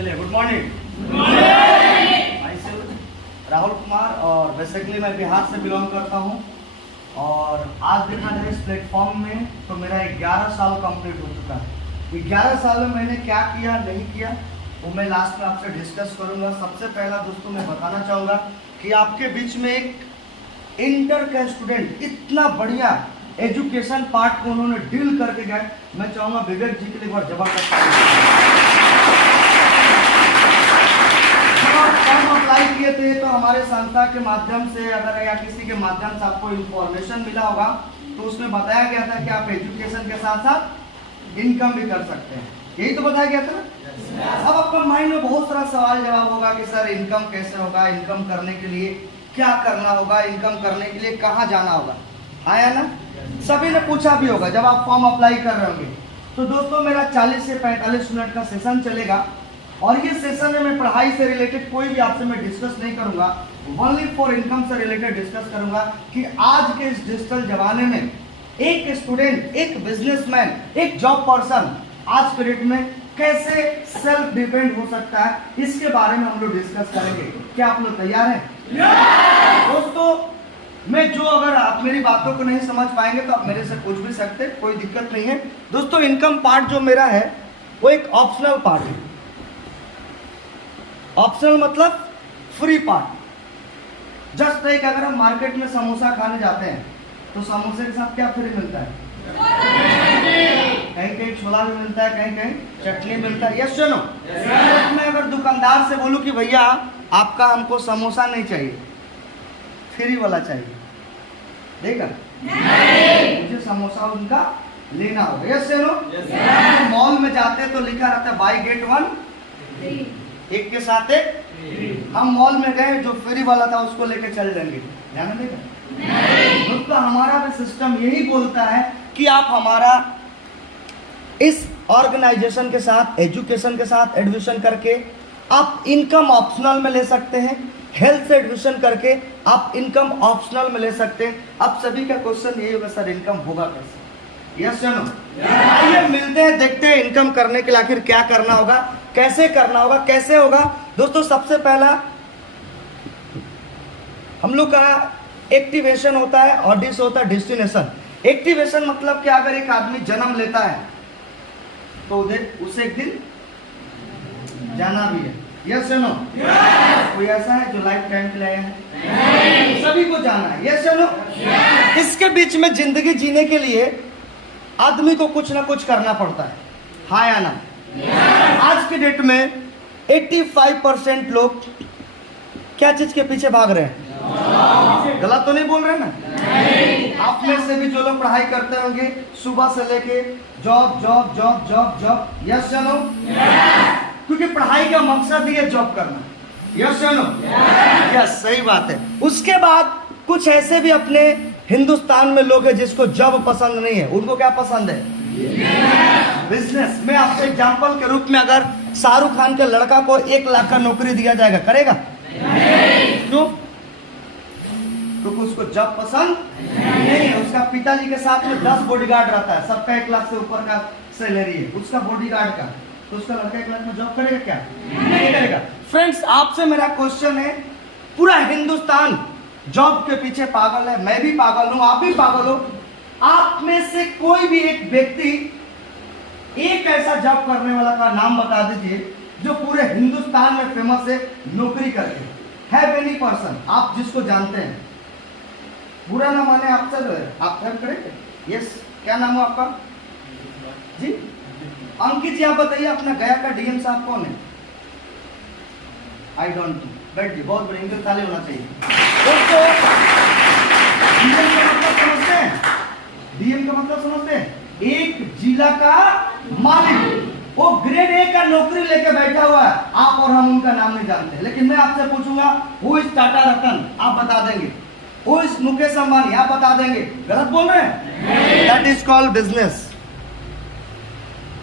चलिए, good morning. Rahul Kumar और basically मैं बिहार से बिलोंग करता हूँ और आज देखा जाए इस प्लेटफॉर्म में तो मेरा 11 साल कंप्लीट हो चुका है। 11 साल में मैंने क्या किया नहीं किया वो मैं लास्ट में आपसे डिस्कस करूंगा। सबसे पहला दोस्तों मैं बताना चाहूँगा कि आपके बीच में एक इंटर का स्टूडेंट इतना बढ़िया एजुकेशन पार्ट को उन्होंने डील करके गए। मैं चाहूँगा विवेक जी के लिए एक बार जबरदस्त फॉर्म अप्लाई किए थे तो हमारे संस्था के माध्यम से अगर या किसी के माध्यम से आपको इंफॉर्मेशन मिला होगा तो उसमें बताया गया था कि आप एजुकेशन के साथ साथ इनकम भी कर सकते हैं। यही तो बताया गया था ना। अब आपका माइंड में बहुत सारा सवाल जवाब होगा कि सर इनकम कैसे होगा, इनकम करने के लिए क्या करना होगा, इनकम करने के लिए कहाँ जाना होगा, आया ना। सभी ने पूछा भी होगा जब आप फॉर्म अप्लाई कर रहे होंगे। तो दोस्तों मेरा 40 से 45 मिनट का सेशन चलेगा और ये सेशन में मैं पढ़ाई से रिलेटेड कोई भी आपसे मैं डिस्कस नहीं करूंगा, ओनली फॉर इनकम से रिलेटेड डिस्कस करूंगा कि आज के इस डिजिटल जमाने में एक स्टूडेंट, एक बिजनेसमैन, एक जॉब पर्सन आज के डेट में कैसे सेल्फ डिपेंड हो सकता है, इसके बारे में हम लोग डिस्कस करेंगे। क्या आप लोग तैयार हैं? दोस्तों मैं जो अगर आप मेरी बातों को नहीं समझ पाएंगे तो आप मेरे से पूछ भी सकते, कोई दिक्कत नहीं है। दोस्तों इनकम पार्ट जो मेरा है वो एक ऑप्शनल पार्ट है। ऑप्शनल मतलब फ्री पार्ट। जस्ट लाइक अगर हम मार्केट में समोसा खाने जाते हैं तो समोसे के साथ क्या फ्री मिलता है? कहीं कहीं छोला भी मिलता है, कहीं कहीं चटनी मिलता है। Yes no? मैं अगर दुकानदार से बोलूं कि भैया आपका हमको समोसा नहीं चाहिए, फ्री वाला चाहिए, देगा? मुझे समोसा उनका लेना होगा। Yes no? मॉल में जाते तो लिखा रहता है बाय गेट वन, एक के साथ एक। हम मॉल में गए, जो फ्री वाला था उसको लेके चल जाएंगे, ध्यान देगा। तो हमारा भी सिस्टम यही बोलता है कि आप हमारा इस ऑर्गेनाइजेशन के साथ, एजुकेशन के साथ एडमिशन करके आप इनकम ऑप्शनल में ले सकते हैं। हेल्थ से एडमिशन करके आप इनकम ऑप्शनल में ले सकते हैं। अब सभी का क्वेश्चन यही होगा, सर इनकम होगा कैसे? यस या नो? आइए मिलते हैं, देखते हैं इनकम करने के लिए आखिर क्या करना होगा, कैसे करना होगा, कैसे होगा। दोस्तों सबसे पहला हम लोग का एक्टिवेशन होता है और डिस होता है डेस्टिनेशन। एक्टिवेशन मतलब कि अगर एक आदमी जन्म लेता है तो उसे एक दिन जाना भी है। यस या नो? कोई ऐसा है जो लाइफ टाइम के लिए आया है? सभी को जाना है। यस या नो? इसके बीच में जिंदगी जीने के लिए आदमी को कुछ ना कुछ करना पड़ता है, हाँ या ना? आज के डेट में 85% लोग क्या चीज के पीछे भाग रहे हैं? गलत तो नहीं बोल रहे ना? आप में से भी जो लोग पढ़ाई करते होंगे सुबह से लेके job job job job job. Yes या नो? क्योंकि पढ़ाई का मकसद ही है जॉब करना। यस या नो? यस, सही बात है। उसके बाद कुछ ऐसे भी अपने हिंदुस्तान में लोग हैं जिसको जॉब पसंद नहीं है। उनको क्या पसंद है? बिजनेस। मैं आपको एग्जांपल के रूप में अगर शाहरुख खान के लड़का को 1 लाख का नौकरी दिया जाएगा, करेगा? क्यों? क्योंकि उसको जॉब पसंद नहीं है। उसका पिताजी के साथ में 10 बॉडीगार्ड रहता है, सबका 1 लाख से ऊपर का सैलरी है उसका बॉडीगार्ड का, तो उसका लड़का 1 लाख में जॉब करेगा क्या? नहीं करेगा। फ्रेंड्स आपसे मेरा क्वेश्चन है, पूरा हिंदुस्तान जॉब के पीछे पागल है, मैं भी पागल हूं, आप भी पागल हो। आप में से कोई भी एक व्यक्ति एक ऐसा जॉब करने वाला का नाम बता दीजिए जो पूरे हिंदुस्तान में फेमस है नौकरी करके। हैव एनी पर्सन आप जिसको जानते हैं? बुरा ना माने आप चल रहे, आप हेल्प करेंगे? यस, क्या नाम हो आपका जी? अंकित जी, आप बताइए अपना गया का डीएम साहब कौन है? I don't know. बैठ जी, बहुत बड़ी इंग्लिश ताली होना चाहिए दोस्तों। डीएम का मतलब समझते हैं? डीएम का मतलब समझते हैं? एक जिला का मालिक, वो ग्रेड ए का नौकरी लेके बैठा हुआ है। आप और हम उनका नाम नहीं जानते, लेकिन मैं आपसे पूछूंगा हु इज टाटा रतन, आप बता देंगे। हु इज मुकेश अंबानी, आप बता देंगे। गलत बोल रहे हैं? That is called business.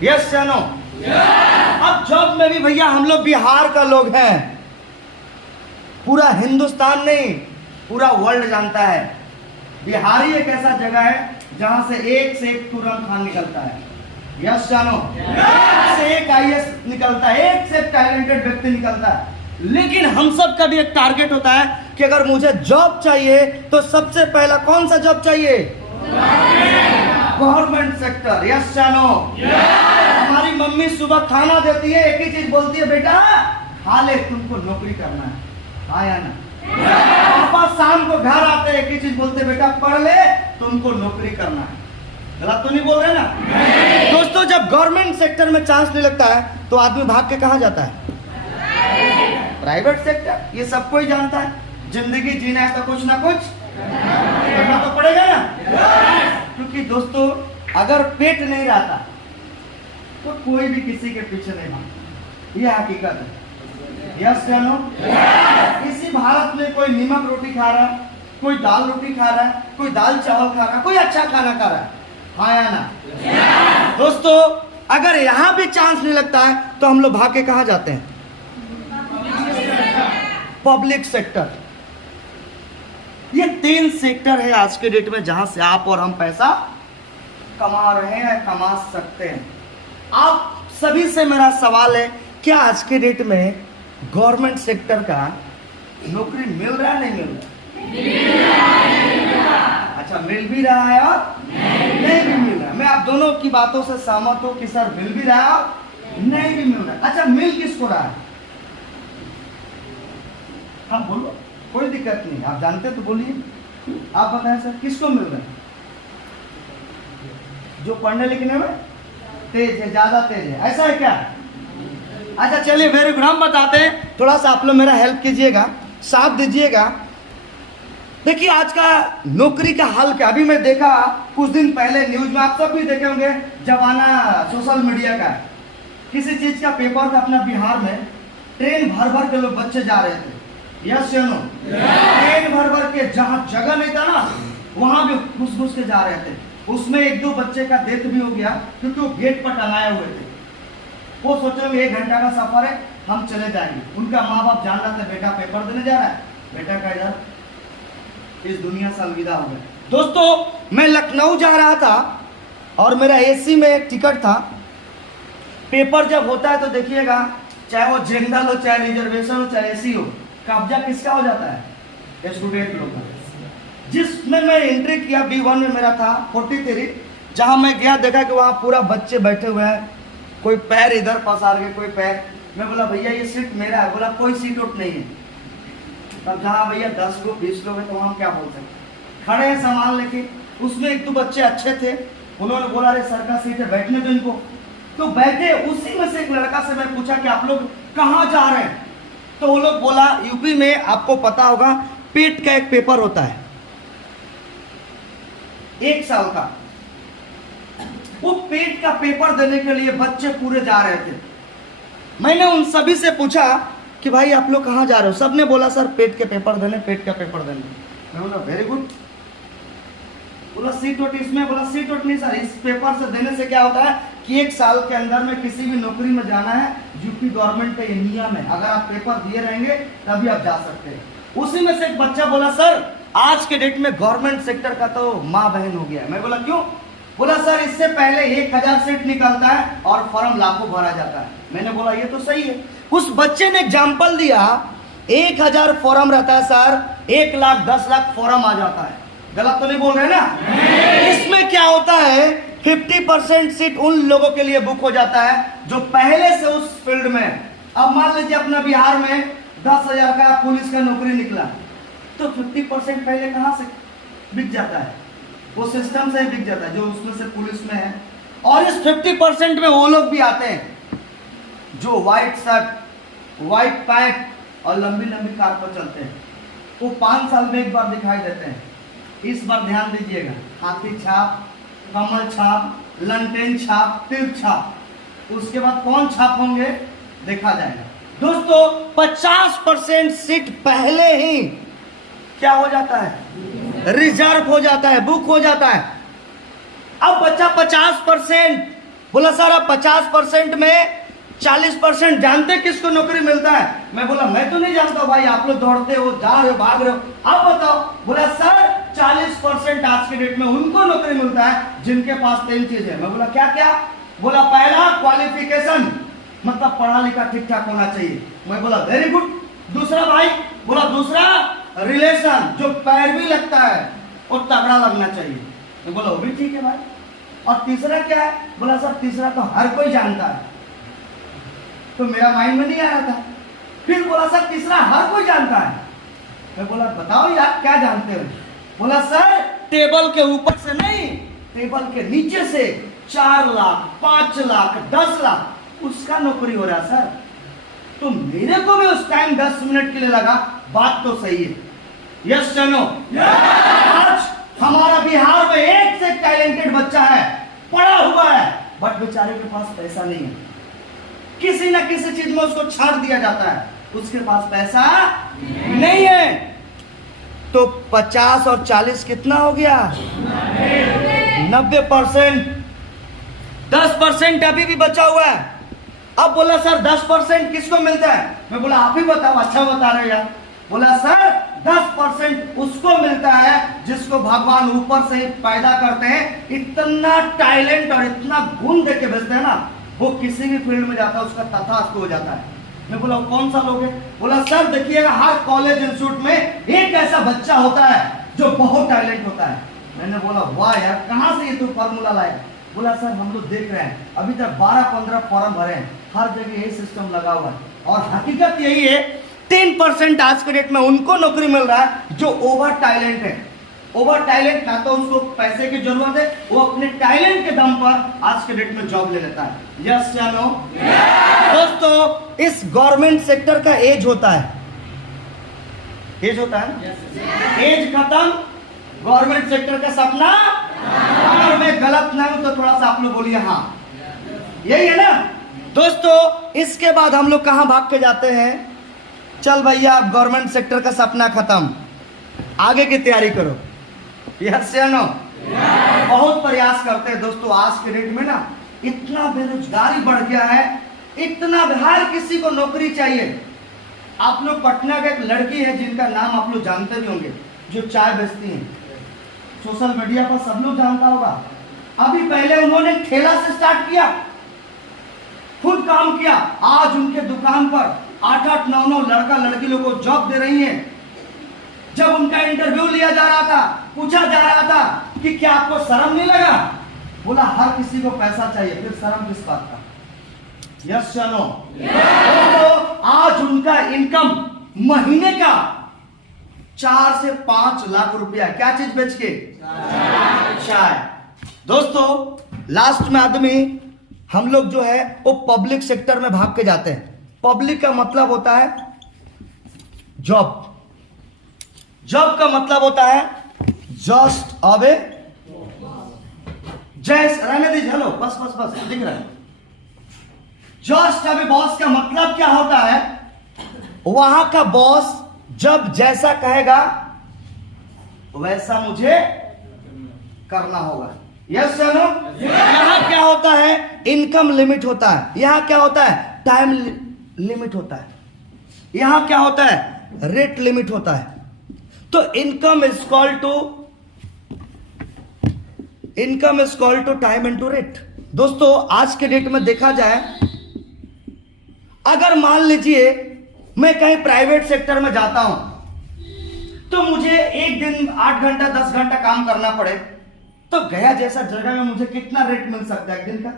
Yes या नो? अब जॉब में भी भैया हम लोग बिहार का लोग हैं, पूरा हिंदुस्तान नहीं पूरा वर्ल्ड जानता है बिहारी एक ऐसा जगह है जहां से एक तुरम खान निकलता है। यस जानो, से एक आईएएस निकलता है, एक से टैलेंटेड व्यक्ति निकलता है। लेकिन हम सब का भी एक टारगेट होता है कि अगर मुझे जॉब चाहिए तो सबसे पहला कौन सा जॉब चाहिए? Government sector. यस जानो, हमारी मम्मी सुबह खाना देती है, एक ही चीज बोलती है, बेटा खा ले, तुमको नौकरी करना है, हाँ या ना? पापा शाम को घर आते हैं, एक ही चीज बोलते, बेटा पढ़ ले, तुमको नौकरी करना है। गलत तो नहीं बोल रहे ना? दोस्तों, जब गवर्नमेंट सेक्टर में चांस नहीं लगता है तो आदमी भाग के कहां जाता है? Private sector. ये सबको ही जानता है, जिंदगी जीना है तो कुछ ना कुछ करना तो पड़ेगा ना। क्योंकि दोस्तों, अगर पेट नहीं रहता तो कोई भी किसी के पीछे नहीं भागता, ये हकीकत है। यस या नो? इसी भारत में कोई नीमक रोटी खा रहा है, कोई दाल रोटी खा रहा है, कोई दाल चावल खा रहा है, कोई अच्छा खाना खा रहा है, हाँ या ना? दोस्तों, अगर यहां भी चांस नहीं लगता है तो हम लोग भाग के कहां जाते हैं? Public sector. ये 3 सेक्टर है आज के डेट में जहां से आप और हम पैसा कमा रहे हैं, कमा सकते हैं। आप सभी से मेरा सवाल है, क्या आज के डेट में गवर्नमेंट सेक्टर का नौकरी मिल रहा है, नहीं मिल रहा? अच्छा, मिल भी रहा है और नहीं भी मिल रहा है। मैं आप दोनों की बातों से सहमत हूं कि सर मिल भी रहा है और नहीं भी मिल रहा है। अच्छा, मिल किसको रहा है? हाँ बोलो, कोई दिक्कत नहीं, आप जानते तो बोलिए। आप बताएं सर, किसको मिल रहा है? जो पढ़ने लिखने में तेज है, ज्यादा तेज है, ऐसा है क्या? अच्छा चलिए, वेरी गुड, हम बताते हैं। थोड़ा सा आप लोग मेरा हेल्प कीजिएगा, साथ दीजिएगा। देखिए, आज का नौकरी का हाल क्या। अभी मैं देखा कुछ दिन पहले न्यूज में, आप सब भी देखे होंगे, जमाना सोशल मीडिया का, किसी चीज का पेपर था अपना बिहार में, ट्रेन भर भर के लोग बच्चे जा रहे थे। यस या नो? ट्रेन भर भर के, जहां जगह नहीं था ना वहां भी घुस घुस के जा रहे थे। उसमें 1-2 बच्चे का डेथ भी हो गया क्योंकि वो गेट पर टंगाए हुए थे। वो सोचे 1 घंटा का सफर है, हम चले जाएंगे। उनका माँ बाप जान रहा था, बेटा पेपर देने जा रहा है, बेटा का इधर इस दुनिया से अलविदा हो गया। दोस्तों, मैं लखनऊ जा रहा था और मेरा एसी में एक टिकट था। पेपर जब होता है तो देखिएगा, चाहे वो जनरल हो, चाहे रिजर्वेशन हो, चाहे एसी हो, कब्जा किसका हो जाता है? स्टूडेंट लोग का। जिसमें मैं एंट्री किया, B1 में मेरा था 43। जहां मैं गया, देखा कि वहां पूरा बच्चे बैठे हुए हैं, कोई पैर इधर पसार के, कोई पैर। मैं बोला, भैया ये सीट मेरा है। बोला, कोई सीट उठ नहीं है। तब जहाँ भैया 10 लोग 20 लोग है तो वहां क्या बोल सकते? खड़े हैं सामान लेके। उसमें 1-2 बच्चे अच्छे थे, उन्होंने बोला, अरे सर का सीट है, बैठने दो इनको। तो बैठे। उसी में से एक लड़का से मैं पूछा कि आप लोग कहाँ जा रहे हैं? तो वो लोग बोला, यूपी में आपको पता होगा पेट का एक पेपर होता है, 1 साल का। वो पेट का पेपर देने के लिए बच्चे पूरे जा रहे थे। मैंने उन सभी से पूछा कि भाई आप लोग कहाँ जा रहे हो? सबने बोला, सर पेट के पेपर देने, पेट का पेपर देने। मैं बोला, वेरी गुड। बोला, सीट वोट इसमें? बोला, सीट वोट नहीं सर, इस पेपर से देने से क्या होता है कि 1 साल के अंदर में किसी भी नौकरी में जाना है, यूपी गवर्नमेंट का ये नियम है, अगर आप पेपर दिए रहेंगे तभी आप जा सकते हैं। उसी में से एक बच्चा बोला, सर आज के डेट में गवर्नमेंट सेक्टर का तो माँ बहन हो गया है। मैं बोला, क्यों? बोला, सर इससे पहले 1000 सीट निकलता है और फॉर्म लाखों भरा जाता है। मैंने बोला, ये तो सही है। उस बच्चे ने एग्जाम्पल दिया, 1000 फॉर्म रहता है सर, 1 लाख 10 लाख फॉर्म आ जाता है। गलत तो नहीं बोल रहे ना? इसमें क्या होता है, 50% सीट उन लोगों के लिए बुक हो जाता है जो पहले से उस फील्ड में। अब मान लीजिए अपना बिहार में 10,000 का पुलिस का नौकरी निकला, तो 50% पहले कहां से बिक जाता है? वो सिस्टम से ही बिक जाता है जो उसमें से पुलिस में है। और इस 50% में वो लोग भी आते हैं जो व्हाइट शर्ट, व्हाइट पैंट और लंबी लंबी कार पर चलते हैं। वो 5 साल में एक बार दिखाई देते हैं। इस बार ध्यान दीजिएगा, हाथी छाप, कमल छाप, लंटेन छाप, तीर छाप। उसके बाद कौन छाप होंगे देखा जाएगा। दोस्तों, 50% सीट पहले ही क्या हो जाता है? रिजर्व हो जाता है, बुक हो जाता है। अब बच्चा 50%। बोला, सर अब 50% में 40% जानते किसको नौकरी मिलता है? मैं बोला, मैं तो नहीं जानता भाई, आप लोग दौड़ते हो, जा रहे हो, भाग रहे हो, आप बताओ। बोला, सर 40% आज के डेट में उनको नौकरी मिलता है जिनके पास 3 चीज है। मैं बोला, क्या क्या? बोला पहला क्वालिफिकेशन, मतलब पढ़ा लिखा ठीक ठाक होना चाहिए। मैं बोला वेरी गुड। दूसरा भाई बोला दूसरा रिलेशन, जो पैर भी लगता है और तगड़ा लगना चाहिए। मैं बोला वो भी ठीक है भाई। और तीसरा क्या है? बोला सर तीसरा तो हर कोई जानता है। तो मेरा माइंड में नहीं आ रहा था। फिर बोला सर तीसरा हर कोई जानता है। मैं बोला बताओ यार क्या जानते हो? बोला सर टेबल के ऊपर से नहीं, टेबल के नीचे से 4 लाख 5 लाख 10 लाख उसका नौकरी हो रहा सर। तो मेरे को भी उस टाइम 10 मिनट के लिए लगा बात तो सही है। यस चलो, आज हमारा बिहार में एक से टैलेंटेड बच्चा है, पढ़ा हुआ है, बट बेचारे के पास पैसा नहीं है। किसी ना किसी चीज में उसको छाड़ दिया जाता है, उसके पास पैसा नहीं है। तो 50 और 40 कितना हो गया? 90%। 10% अभी भी बचा हुआ है। अब बोला सर 10% किसको मिलता है? मैं बोला आप ही बताओ, अच्छा बता रहे यार। बोला सर 10% उसको मिलता है जिसको भगवान ऊपर से पैदा करते हैं, इतना टैलेंट और इतना गुण दे के भेजते हैं ना, वो किसी भी फील्ड में जाता है उसका तथास्तु हो जाता है। मैं बोला कौन सा लोग है? बोला सर देखिएगा हर कॉलेज इंस्टीट्यूट में एक ऐसा बच्चा होता है जो बहुत टैलेंट होता है। मैंने बोला वाह यार कहां से ये तू फॉर्मूला लाया? बोला सर हम लोग देख रहे हैं अभी तक 12-15 फॉर्म भरे हैं, हर जगह यही सिस्टम लगा हुआ है। और हकीकत यही है 10% आज के डेट में उनको नौकरी मिल रहा है जो ओवर टैलेंट है। ओवर टैलेंट ना तो उसको पैसे की जरूरत है, वो अपने टैलेंट के दम पर आज के डेट में जॉब ले लेता है। यस या नो? दोस्तों इस गवर्नमेंट सेक्टर का एज होता है, एज होता है, एज खत्म, गवर्नमेंट सेक्टर का सपना। अगर मैं गलत ना हूं तो थोड़ा सा आप लोग बोलिए हाँ, यही है ना दोस्तों। इसके बाद हम लोग कहां भाग के जाते हैं? चल भैया अब गवर्नमेंट सेक्टर का सपना खत्म, आगे की तैयारी करो। यस या नो? बहुत प्रयास करते हैं दोस्तों। आज के डेट में ना इतना बेरोजगारी बढ़ गया है, इतना हर किसी को नौकरी चाहिए। आप लोग पटना का एक लड़की है जिनका नाम आप लोग जानते भी होंगे, जो चाय बेचती हैं, सोशल मीडिया पर सब लोग जानता होगा। अभी पहले उन्होंने ठेला से स्टार्ट किया, खुद काम किया, आज उनके दुकान पर 8-8 9-9 लड़का लड़की लोग को जॉब दे रही हैं। जब उनका इंटरव्यू लिया जा रहा था, पूछा जा रहा था कि क्या आपको शर्म नहीं लगा? बोला हर किसी को पैसा चाहिए, फिर शर्म किस बात का? यस या नो? तो आज उनका इनकम महीने का 4 से 5 लाख रुपया, क्या चीज बेच के? चाय। दोस्तों लास्ट में आदमी हम लोग जो है वो पब्लिक सेक्टर में भाग के जाते हैं। पब्लिक का मतलब होता है जॉब, जॉब का मतलब होता है जस्ट अवे, जैस रहने दीजिए, हेलो बस बस बस दिख रहा है। जस्ट अवे बॉस का मतलब क्या होता है? वहां का बॉस जब जैसा कहेगा वैसा मुझे करना होगा। यस या नो? यहां क्या होता है? इनकम लिमिट होता है। यहां क्या होता है? टाइम लिमिट होता है। यहां क्या होता है? रेट लिमिट होता है। तो income is equal to time into rate. दोस्तों आज के डेट में देखा जाए, अगर मान लीजिए मैं कहीं प्राइवेट सेक्टर में जाता हूं तो मुझे एक दिन 8 घंटा 10 घंटा काम करना पड़े, तो गया जैसा जगह में मुझे कितना रेट मिल सकता है एक दिन का?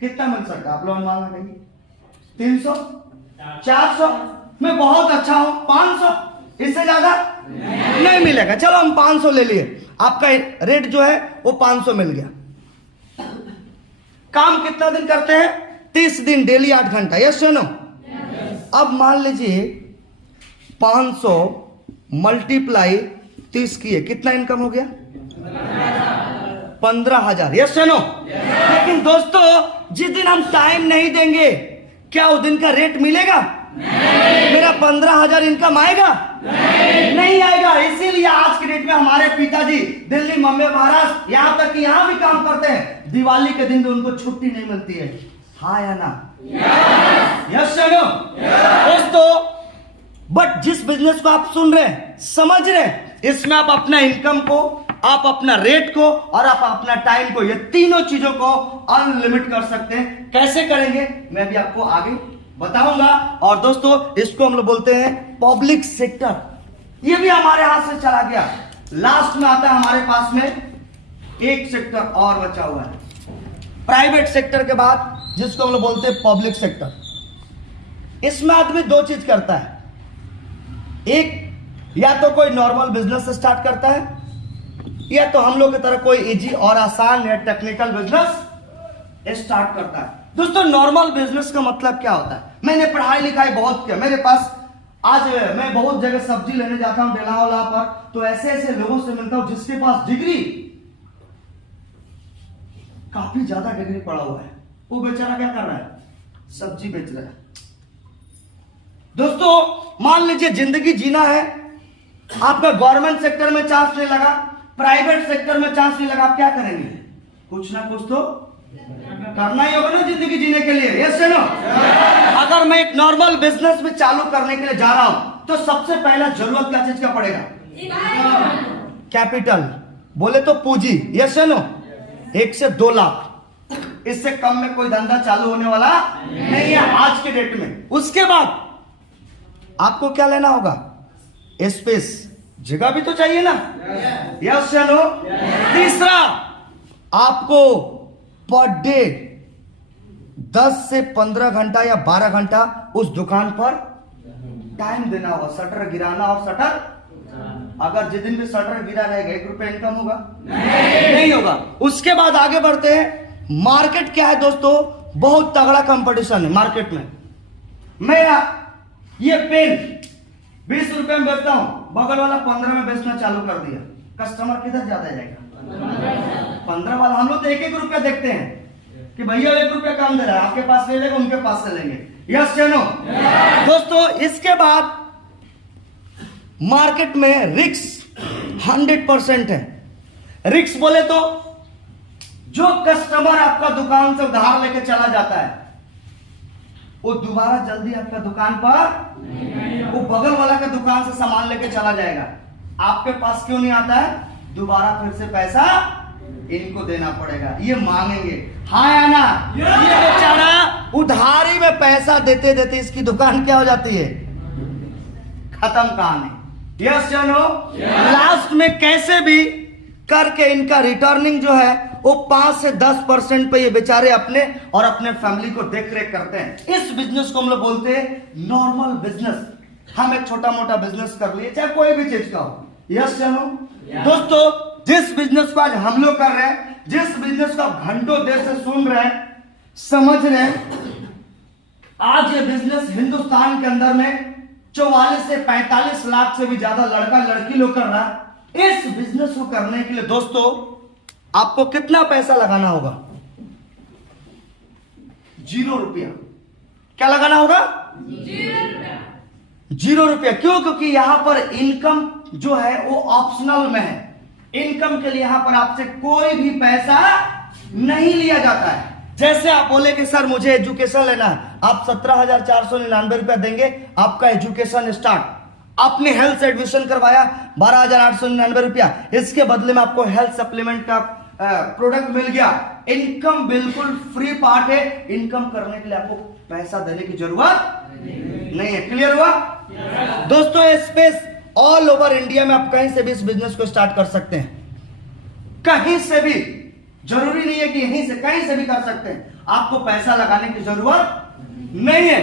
कितना मिल सकता है आप लोग अनुमान लगाइए? 300, 400, मैं बहुत अच्छा हूं 500, इससे ज्यादा नहीं मिलेगा। चलो हम 500 ले लिए, आपका रेट जो है वो 500 मिल गया। काम कितना दिन करते हैं? 30 दिन, डेली 8 घंटा। यस सुनो। अब मान लीजिए 500 मल्टीप्लाई 30 किए, कितना इनकम हो गया? 15,000। यस सुनो। लेकिन दोस्तों जिस दिन हम टाइम नहीं देंगे, क्या उस दिन का रेट मिलेगा? मेरा 15,000 इनकम आएगा? नहीं आएगा। इसीलिए आज के डेट में हमारे पिताजी दिल्ली, मुंबई, महाराष्ट्र, यहां तक कि यहां भी काम करते हैं, दिवाली के दिन भी उनको छुट्टी नहीं मिलती है। हाँ या ना? यस या नो? दोस्तों बट जिस बिजनेस को आप सुन रहे हैं, समझ रहे हैं, इसमें आप अपना इनकम को आप अपना रेट को और आप अपना टाइम को, ये तीनों चीजों को अनलिमिट कर सकते हैं। कैसे करेंगे मैं भी आपको आगे बताऊंगा। और दोस्तों इसको हम लोग बोलते हैं पब्लिक सेक्टर। ये भी हमारे हाथ से चला गया। लास्ट में आता है हमारे पास में एक सेक्टर और बचा हुआ है, प्राइवेट सेक्टर के बाद, जिसको हम लोग बोलते हैं पब्लिक सेक्टर। इसमें आदमी दो चीज करता है, एक या तो कोई नॉर्मल बिजनेस स्टार्ट करता है, या तो हम लोग की तरह कोई इजी और आसान या टेक्निकल बिजनेस स्टार्ट करता है। दोस्तों नॉर्मल बिजनेस का मतलब क्या होता है? मैंने पढ़ाई लिखाई बहुत किया, मेरे पास आज मैं बहुत जगह सब्जी लेने जाता हूं डेलावाला पर, तो ऐसे ऐसे लोगों से मिलता हूं जिसके पास डिग्री, काफी ज्यादा डिग्री पड़ा हुआ है, वो बेचारा क्या कर रहा है? सब्जी बेच रहा है। दोस्तों मान लीजिए जिंदगी जीना है, आपका गवर्नमेंट सेक्टर में चांस नहीं लगा, प्राइवेट सेक्टर में चांस नहीं लगा, आप क्या करेंगे? कुछ ना कुछ तो करना ही होगा ना जिंदगी जीने के लिए। Yes no? अगर मैं एक नॉर्मल बिजनेस में चालू करने के लिए जा रहा हूं तो सबसे पहला जरूरत क्या चीज का पड़ेगा? कैपिटल, बोले तो पूंजी। Yes no? 1 से 2 लाख, इससे कम में कोई धंधा चालू होने वाला नहीं है आज के डेट में। उसके बाद आपको क्या लेना होगा? स्पेस, जगह भी तो चाहिए ना। यस या नो? तीसरा, आपको पर डे 10 से 15 घंटा या 12 घंटा उस दुकान पर टाइम देना होगा, शटर गिराना। और शटर अगर जिस दिन भी शटर गिरा रहेगा 1 रुपया इनकम होगा? नहीं होगा। उसके बाद आगे बढ़ते हैं। मार्केट क्या है दोस्तों? बहुत तगड़ा कंपटीशन है मार्केट में। मैं ये पेन 20 रुपए में बेचता हूं, बगल वाला 15 में बेचना चालू कर दिया, कस्टमर किधर ज्यादा जाएगा? 15 वाला। हम लोग तो 1-1 रुपया देखते हैं कि भैया 1 रुपया कम दे रहा है, आपके पास ले लेगा, उनके पास से लेंगे। यस या नो? दोस्तों इसके बाद मार्केट में रिस्क 100% है। रिस्क बोले तो जो कस्टमर आपका दुकान से उधार लेके चला जाता है वो दोबारा जल्दी आपका दुकान पर, वो बगल वाला के दुकान से सामान लेके चला जाएगा, आपके पास क्यों नहीं आता है? दोबारा फिर से पैसा इनको देना पड़ेगा, ये मांगेंगे। हाँ या ना? ये बेचारा उधारी में पैसा देते देते इसकी दुकान क्या हो जाती है? खत्म कहानी। यस या नो? लास्ट में कैसे भी करके इनका रिटर्निंग जो है वो 5 से 10% पे ये बेचारे अपने और अपने फैमिली को देख रेख करते हैं। इस बिजनेस को हम लोग बोलते हैं नॉर्मल बिजनेस। हम एक छोटा मोटा बिजनेस कर लिए, चाहे कोई भी चीज का हो। यस या नो? दोस्तों जिस बिजनेस को आज हम लोग कर रहे हैं, जिस बिजनेस को आप घंटों देर से सुन रहे हैं, समझ रहे हैं, आज ये बिजनेस हिंदुस्तान के अंदर में 44 से 45 लाख से भी ज्यादा लड़का लड़की लोग कर रहा है। इस बिजनेस को करने के लिए दोस्तों आपको कितना पैसा लगाना होगा? 0 रुपया। क्या लगाना होगा? 0 रुपया। क्यों? क्योंकि यहां पर इनकम जो है वो ऑप्शनल में है। इनकम के लिए यहां पर आपसे कोई भी पैसा नहीं लिया जाता है। जैसे आप बोले कि सर मुझे एजुकेशन लेना है, आप 17,499 रुपया देंगे, आपका एजुकेशन स्टार्ट। आपने हेल्थ एडमिशन करवाया 12,899 रुपया, इसके बदले में आपको हेल्थ सप्लीमेंट का प्रोडक्ट मिल गया। इनकम बिल्कुल फ्री पार्ट है। इनकम करने के लिए आपको पैसा देने की जरूरत नहीं है। क्लियर हुआ? दोस्तों स्पेस ऑल ओवर इंडिया में आप कहीं से भी इस बिजनेस को स्टार्ट कर सकते हैं, कहीं से भी। जरूरी नहीं है कि यहीं से, कहीं से भी कर सकते हैं। आपको पैसा लगाने की जरूरत नहीं है।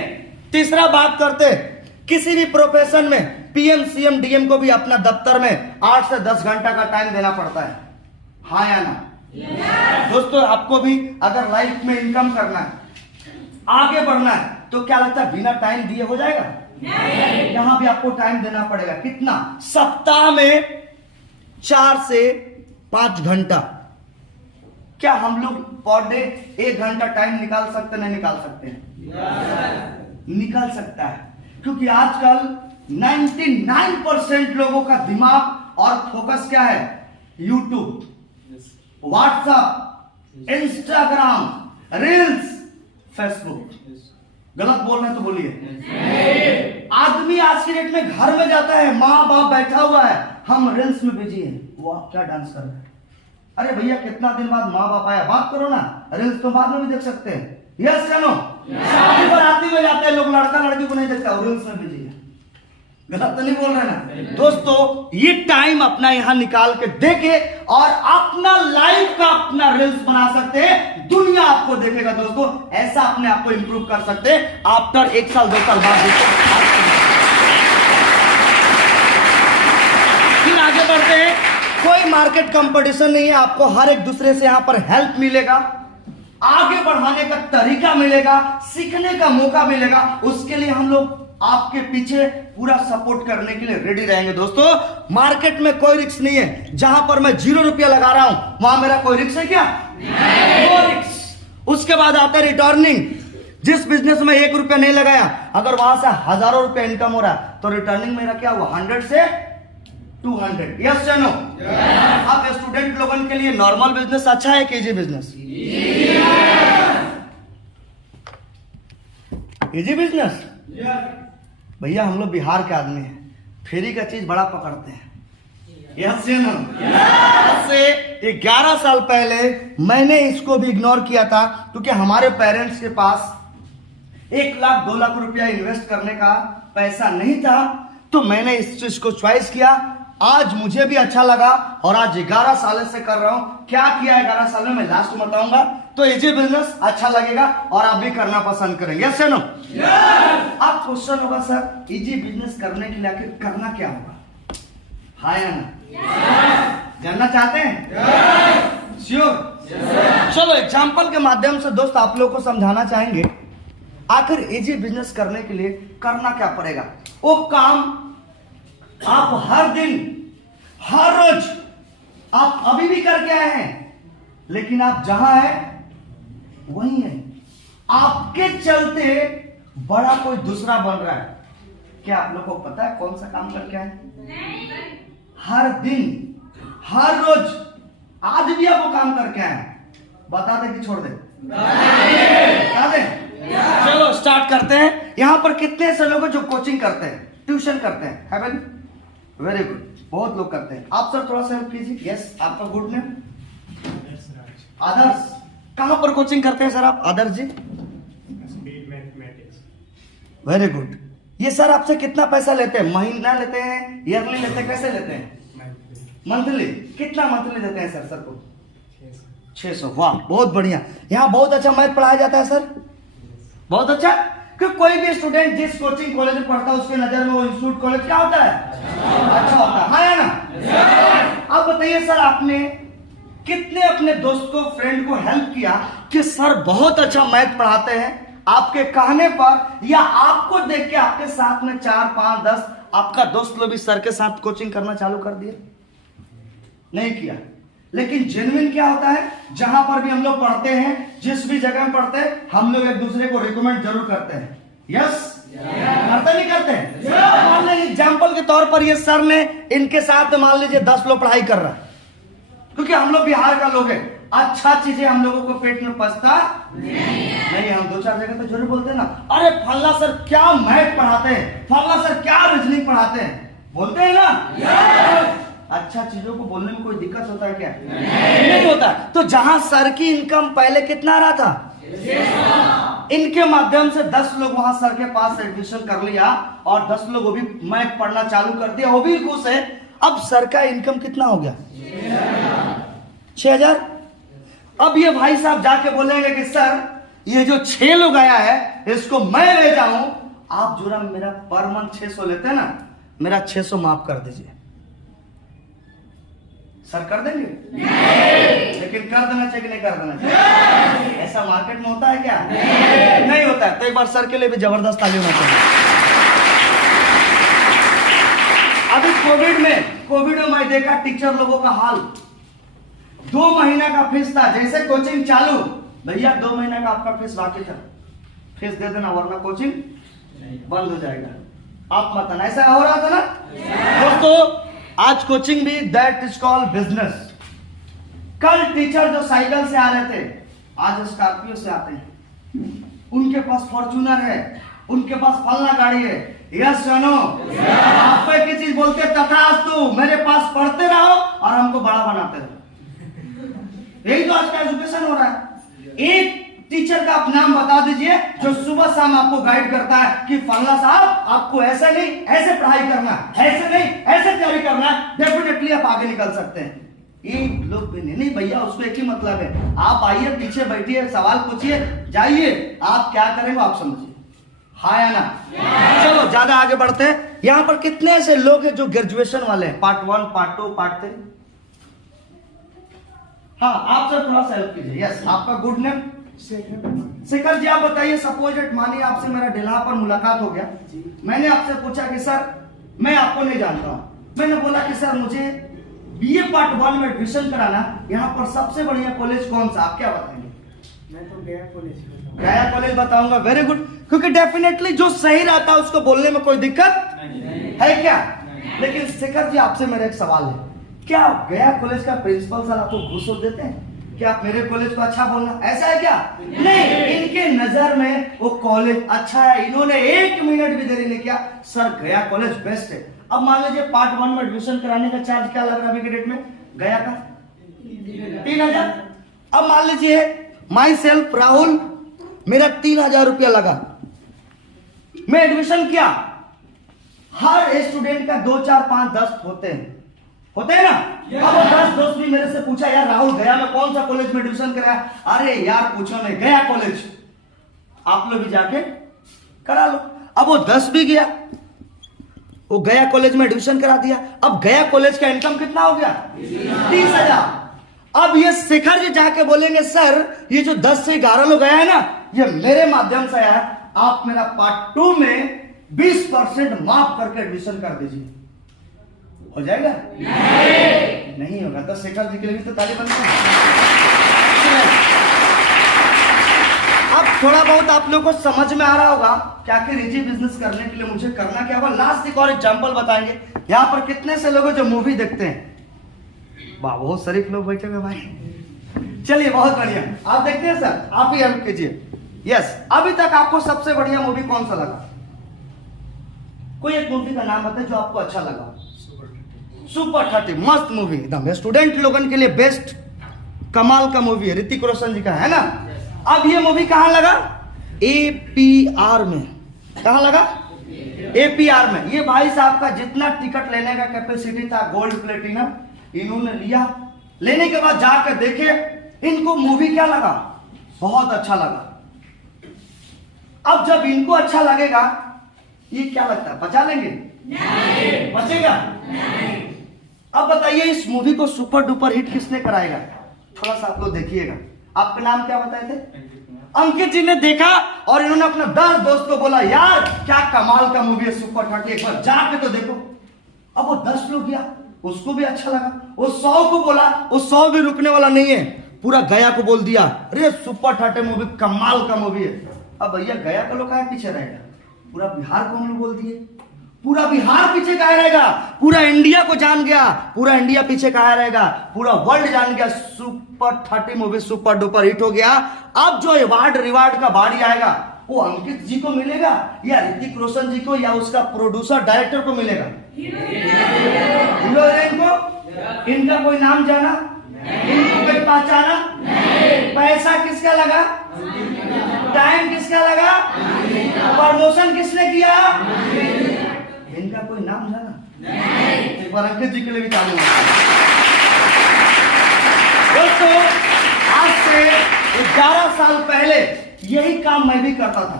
तीसरा बात करते हैं, किसी भी प्रोफेशन में पीएम सीएम डीएम को भी अपना दफ्तर में 8 से 10 घंटा का टाइम देना पड़ता है। हाँ या ना? दोस्तों आपको भी अगर लाइफ में इनकम करना है, आगे बढ़ना है, तो क्या लगता है बिना टाइम दिए हो जाएगा? नहीं। यहां भी आपको टाइम देना पड़ेगा। कितना? सप्ताह में 4 से 5 घंटा। क्या हम लोग पर डे 1 घंटा टाइम निकाल सकते? नहीं निकाल सकते? निकाल सकता है, क्योंकि आजकल 99% लोगों का दिमाग और फोकस क्या है? YouTube, WhatsApp, Instagram, reels, Facebook. गलत बोल रहे हैं तो बोलिए। आदमी आज की डेट में घर में जाता है, माँ बाप बैठा हुआ है, हम रील्स में बिजी हैं। वो आप क्या डांस कर रहे हैं? अरे भैया कितना दिन बाद माँ बाप आया, बात करो ना, रील्स तो बाद में भी देख सकते हैं। यस या नो? शादी बराती में जाते हैं लोग, लड़का लड़की को नहीं देखता, रील्स में बिजी है। गलत तो नहीं बोल रहे ना दोस्तों? ये टाइम अपना यहां निकाल के देके और अपना लाइफ का अपना रील्स बना सकते हैं, दुनिया आपको देखेगा दोस्तों। ऐसा अपने आप को इंप्रूव कर सकते हैं आफ्टर 1 साल 2 साल बाद। फिर आगे बढ़ते हैं। कोई मार्केट कंपटीशन नहीं है, आपको हर एक दूसरे से यहां पर हेल्प मिलेगा, आगे बढ़ाने का तरीका मिलेगा, सीखने का मौका मिलेगा। उसके लिए हम लोग आपके पीछे पूरा सपोर्ट करने के लिए रेडी रहेंगे दोस्तों। मार्केट में कोई रिस्क नहीं है। जहां पर मैं 0 रुपया लगा रहा हूं वहां मेरा कोई रिस्क है क्या? No risk. उसके बाद आता है रिटर्निंग। जिस बिजनेस में 1 रुपया नहीं लगाया, अगर वहां से हजारों रुपया इनकम हो रहा है तो रिटर्निंग मेरा क्या हुआ? 100 से 200। यस या नो? अब स्टूडेंट लोगों के लिए नॉर्मल बिजनेस अच्छा है कि इजी बिजनेस? Easy business. भैया हम लोग बिहार के आदमी हैं, फेरी का चीज बड़ा पकड़ते हैं। यस या नो? से 11 साल पहले मैंने इसको भी इग्नोर किया था, क्योंकि हमारे पेरेंट्स के पास 1 लाख 2 लाख रुपया इन्वेस्ट करने का पैसा नहीं था, तो मैंने इस चीज को चॉइस किया। आज मुझे भी अच्छा लगा और आज 11 साल से कर रहा हूं। क्या किया 11 साल में मैं लास्ट में बताऊंगा। तो इजी बिजनेस अच्छा लगेगा और आप भी करना पसंद करेंगे। यस या नो? अब क्वेश्चन होगा सर इजी बिजनेस करने के लिए आखिर करना क्या होगा? हाँ या ना? जानना चाहते हैं? श्योर? चलो एग्जाम्पल के माध्यम से दोस्त आप लोग को समझाना चाहेंगे आखिर इजी बिजनेस करने के लिए करना क्या पड़ेगा। वो काम आप हर दिन हर रोज आप अभी भी करके आए हैं, लेकिन आप जहां हैं वही है। आपके चलते बड़ा कोई दूसरा बन रहा है। क्या आप लोगों को पता है कौन सा काम करके आए? हर दिन हर रोज आज भी आप वो काम करके आए। बता दे कि छोड़ दे? बता दे। चलो स्टार्ट करते हैं। यहां पर कितने ऐसे लोग हैं जो कोचिंग करते हैं, ट्यूशन करते हैं? हैवन? वेरी गुड, बहुत लोग करते हैं। आप सर थोड़ा सा हेल्प कीजिए। यस, आपका गुड नेम? आदर्श। कहां पर कोचिंग करते हैं सर आप आदर्श जी? Very good. ये सर आपसे कितना पैसा लेते हैं? महीना लेते हैं, ईयरली लेते हैं, कैसे लेते हैं? मंथली। कितना मंथली देते हैं सर को? 600। वाह बहुत बढ़िया। यहाँ बहुत अच्छा मैथ पढ़ाया जाता है सर? बहुत अच्छा। कि कोई भी स्टूडेंट जिस कोचिंग कॉलेज में पढ़ता है उसके नजर में वो इंस्टीट्यूट कॉलेज क्या होता है? अच्छा होता है। हाँ या ना? अब बताइए सर आपने कितने अपने दोस्त को फ्रेंड को हेल्प किया कि सर बहुत अच्छा मैथ पढ़ाते हैं, आपके कहने पर या आपको देख के आपके साथ में 4 5 10 आपका दोस्त लोग भी सर के साथ कोचिंग करना चालू कर दिए? नहीं किया। लेकिन जेन्युइन क्या होता है? जहां पर भी हम लोग पढ़ते हैं, जिस भी जगह में पढ़ते हैं, हम लोग एक दूसरे को रिकमेंड जरूर करते हैं। यस? करते नहीं करते? मान लीजिए एग्जाम्पल के तौर पर ये सर ने इनके साथ मान लीजिए 10 लोग पढ़ाई कर रहा है, क्योंकि हम लोग बिहार का लोग हैं, अच्छा चीजें हम लोगों को पेट में पचता नहीं। हम 2-4 जगह तो जरूर बोलते हैं ना, अरे फल्ला सर क्या मैथ पढ़ाते हैं, फल्ला सर क्या रीजनिंग पढ़ाते हैं, बोलते हैं ना। अच्छा चीजों को बोलने में कोई दिक्कत होता है क्या? नहीं होता। तो जहां सर की इनकम पहले कितना आ रहा था, इनके माध्यम से 10 लोग वहां सर के पास एडमिशन कर लिया और 10 लोग वो भी मैथ पढ़ना चालू कर दिया, वो भी खुश है। अब सर का इनकम कितना हो गया? 6000। अब ये भाई साहब जाके बोलेंगे कि सर ये जो 6 लोग आया है इसको मैं ले जाऊं, आप जो मेरा पर मंथ 600 लेते हैं ना, मेरा 600 माफ कर दीजिए। सर कर देंगे? नहीं। लेकिन कर देना चाहिए कि नहीं कर देना चाहिए? ऐसा मार्केट में होता है क्या? नहीं होता है। तो एक बार सर के लिए भी जबरदस्त ताली होना चाहिए। अभी कोविड में मैं देखा टीचर लोगों का हाल। 2 महीना का फीस था, जैसे कोचिंग चालू, भैया 2 महीना का आपका फीस बाकी था, फीस दे देना वरना कोचिंग बंद हो जाएगा। आप मत, ऐसा हो रहा था ना दोस्तों। आज कोचिंग भी दैट इज कॉल्ड बिजनेस। कल टीचर जो साइकिल से आ रहे थे आज स्कॉर्पियो से आते हैं, उनके पास फॉर्च्यूनर है, उनके पास फलना गाड़ी है। यस सुनो, आपको एक ही चीज बोलते तथास्तु, मेरे पास पढ़ते रहो और हमको बड़ा बनाते रहो। यही तो आज का एजुकेशन हो रहा है। एक टीचर का आप नाम बता दीजिए जो सुबह शाम आपको गाइड करता है कि फलना साहब आपको ऐसा नहीं ऐसे पढ़ाई करना है, ऐसे नहीं ऐसे तैयारी करना है, डेफिनेटली आप आगे निकल सकते हैं। एक लोग भी नहीं भैया, उसको एक ही मतलब है, आप आइए पीछे बैठिए, सवाल पूछिए, जाइए, आप क्या करेंगे आप समझिए। हाँ या ना? चलो ज्यादा आगे बढ़ते हैं। यहाँ पर कितने ऐसे लोग हैं जो ग्रेजुएशन वाले हैं, पार्ट 1, पार्ट 2, पार्ट 3? हाँ, आप सर थोड़ा सा हेल्प कीजिए। यस, आपका गुड नेम? शेखर जी, आप बताइए, सपोज इट मानिए आपसे मेरा डेल्हा पर मुलाकात हो गया, मैंने आपसे पूछा कि सर मैं आपको नहीं जानता हूं, मैंने बोला कि सर मुझे बीए पार्ट 1 में एडमिशन कराना, यहाँ पर सबसे बढ़िया कॉलेज कौन सा, आप क्या बताएंगे? मैं तो गया कॉलेज बताऊंगा। वेरी गुड, क्योंकि डेफिनेटली जो सही रहता है उसको बोलने में कोई दिक्कत है क्या? लेकिन शेखर जी आपसे मेरा एक सवाल है, क्या गया कॉलेज का प्रिंसिपल सर आपको घूस देते हैं कि आप मेरे कॉलेज को अच्छा बोलना, ऐसा है क्या? नहीं, इनके नजर में वो कॉलेज अच्छा है, इन्होंने 1 मिनट भी देरी नहीं किया, सर गया कॉलेज बेस्ट है। अब मान लीजिए पार्ट 1 में एडमिशन कराने का चार्ज क्या लग रहा है अभी के डेट में गया का? 3000। अब मान लीजिए माई सेल्फ राहुल, मेरा 3000 रुपया लगा, मैं एडमिशन किया। हर स्टूडेंट का 2, 4, 5, 10 होते हैं ना? अब वो 10 दोस्त भी मेरे से पूछा, यार राहुल गया में कौन सा कॉलेज में एडमिशन कराया? अरे यार पूछो नहीं, गया कॉलेज, आप लोग भी जाके करा लो। अब वो 10 भी गया, वो गया कॉलेज में एडमिशन करा दिया। अब गया कॉलेज का इनकम कितना हो गया? 30,000। अब ये शेखर जी जाके बोलेंगे सर ये जो 10 से 11 लोग गया है ना, ये मेरे माध्यम से आया है, आप मेरा पार्ट 2 में 20% माफ करके एडमिशन कर दीजिए, हो जाएगा? नहीं होगा। तो शेखर जी के लिए भी तो ताली बनती है। अब थोड़ा बहुत आप लोगों को समझ में आ रहा होगा कि आखिर निजी बिजनेस करने के लिए मुझे करना क्या होगा। लास्ट एक और एग्जांपल बताएंगे। यहाँ पर कितने से लोग जो मूवी देखते हैं? वाह, बहुत शरीफ लोग बैठे हुए भाई। चलिए बहुत बढ़िया, आप देखते हैं सर, आप ही हेल्प कीजिए। यस, अभी तक आपको सबसे बढ़िया मूवी कौन सा लगा? कोई एक मूवी का नाम बताए जो आपको अच्छा लगा। सुपर 30 मस्त मूवी, एकदम स्टूडेंट लोगन के लिए बेस्ट, कमाल का मूवी है, ऋतिक रोशन जी का है ना। अब ये मूवी कहां लगा? APR में। कहां लगा? APR में। ये भाई साहब का जितना टिकट लेने का कैपेसिटी था गोल्ड प्लेटिनम, इन्होंने लिया। लेने के बाद जाकर देखे, इनको मूवी क्या लगा? बहुत अच्छा लगा। अब जब इनको अच्छा लगेगा, ये क्या लगता है बचा लेंगे? नहीं। बचेगा? नहीं। अब बताइए इस मूवी को सुपर डुपर हिट किसने कराएगा? थोड़ा सा आप लोग देखिएगा। आपका नाम क्या बताए थे? अंकित जी ने देखा और इन्होंने अपने 10 दोस्त को बोला, यार क्या कमाल का मूवी है सुपर 30, एक बार जाके तो देखो। अब वो 10 लोग गया, उसको भी अच्छा लगा, वो 100 को बोला, वो 100 भी रुकने वाला नहीं है, पूरा गया को बोल दिया, अरे सुपर 30 मूवी कमाल का मूवी है। अब भैया गया का लोग काहे पीछे रहेगा? पूरा बिहार को हम लोग बोल दिए, पूरा बिहार पीछे काहे रहेगा? पूरा इंडिया को जान गया, पूरा इंडिया पीछे काहे रहेगा? पूरा वर्ल्ड जान गया, super 30 movie super duper hit हो गया। अब जो अवार्ड रिवार्ड का बारी आएगा वो अंकित जी को मिलेगा या ऋतिक रोशन जी को या उसका प्रोड्यूसर डायरेक्टर को मिलेगा? हीरो हीरोइन को? इनका कोई नाम जाना? इनको कोई पहचाना? पैसा किसका लगा? टाइम किसका लगा? प्रमोशन किसने किया? इनका कोई नाम जाना? एक बार अंकित जी के लिए भी चालू दोस्तों, आज से 11 साल पहले यही काम मैं भी करता था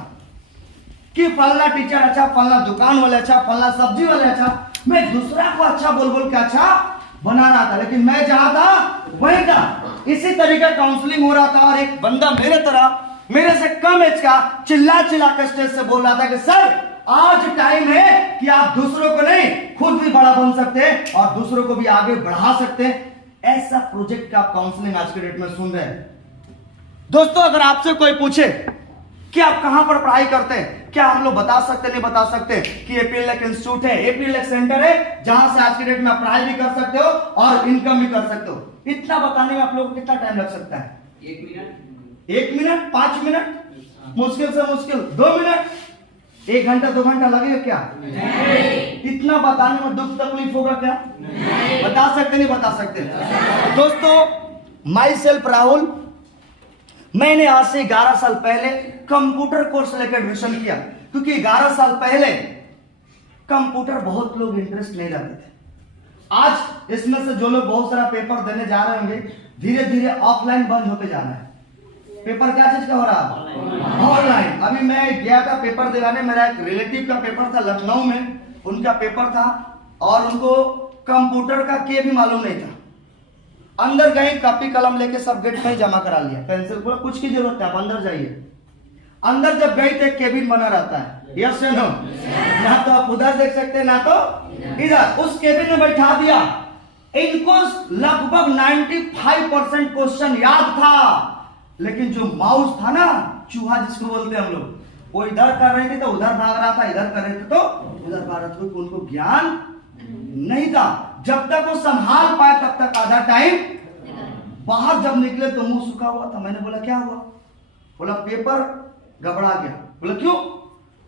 कि फलना टीचर अच्छा, फलना दुकान वाले अच्छा, फलना सब्जी वाले अच्छा, मैं दूसरा को अच्छा बोल बोल के अच्छा बना रहा था, लेकिन मैं जहां था वहीं था। इसी तरीके काउंसलिंग हो रहा था और एक बंदा मेरे तरह, मेरे से कम एज का, चिल्ला चिल्ला के स्टेज से बोल रहा था कि सर आज टाइम है कि आप दूसरों को नहीं खुद भी बड़ा बन सकते हैं और दूसरों को भी आगे बढ़ा सकते हैं। ऐसा प्रोजेक्ट का काउंसलिंग आज के डेट में सुन रहे हैं। दोस्तों, अगर आपसे कोई पूछे कि आप कहां पर पढ़ाई करते हैं, क्या हम लोग बता सकते नहीं बता सकते कि APLEC इंस्टीट्यूट है, APLEC सेंटर है, जहां से आज के डेट में आप पढ़ाई भी कर सकते हो और इनकम भी कर सकते हो। इतना बताने में आप लोगों को कितना टाइम लग सकता है? 1 मिनट, 1 मिनट, 5 मिनट, मुश्किल से मुश्किल 2 मिनट। 1 घंटा 2 घंटा लगेगा क्या? इतना बताने में दुख तकलीफ होगा क्या? बता सकते नहीं बता सकते? दोस्तों, माई सेल्फ राहुल, मैंने आज से 11 साल पहले कंप्यूटर कोर्स लेकर एडमिशन किया, क्योंकि 11 साल पहले कंप्यूटर बहुत लोग इंटरेस्ट नहीं रखते थे। आज इसमें से जो लोग बहुत सारा पेपर देने जा रहे होंगे, धीरे धीरे ऑफलाइन बंद होते जा रहा है। पेपर क्या चीज का हो रहा है? ऑनलाइन। अभी मैं गया था पेपर दिलाने, मेरा एक रिलेटिव का पेपर था लखनऊ में, उनका पेपर था और उनको कंप्यूटर का के भी मालूम नहीं था। अंदर गए, कॉपी कलम लेके सब गेट में जमा करा लिया, पेंसिल को कुछ की जरूरत है, आप अंदर जाइए। अंदर जब गए थे, केबिन बना रहता है, यस या नो? ना तो आप उधर देख सकते हैं ना तो इधर। उस केबिन में बैठा दिया। इनको लगभग 95% क्वेश्चन याद था, लेकिन जो माउस था ना, चूहा जिसको बोलते हैं हम लोग, वो इधर कर रहे थे तो उधर भाग रहा था, इधर कर रहे थे तो उधर भाग रहा था। उनको ज्ञान नहीं था। जब तक वो संभाल पाए तब तक आधा टाइम। बाहर जब निकले तो मुंह सूखा हुआ था। मैंने बोला क्या हुआ? बोला पेपर गड़बड़ा गया। बोला क्यों?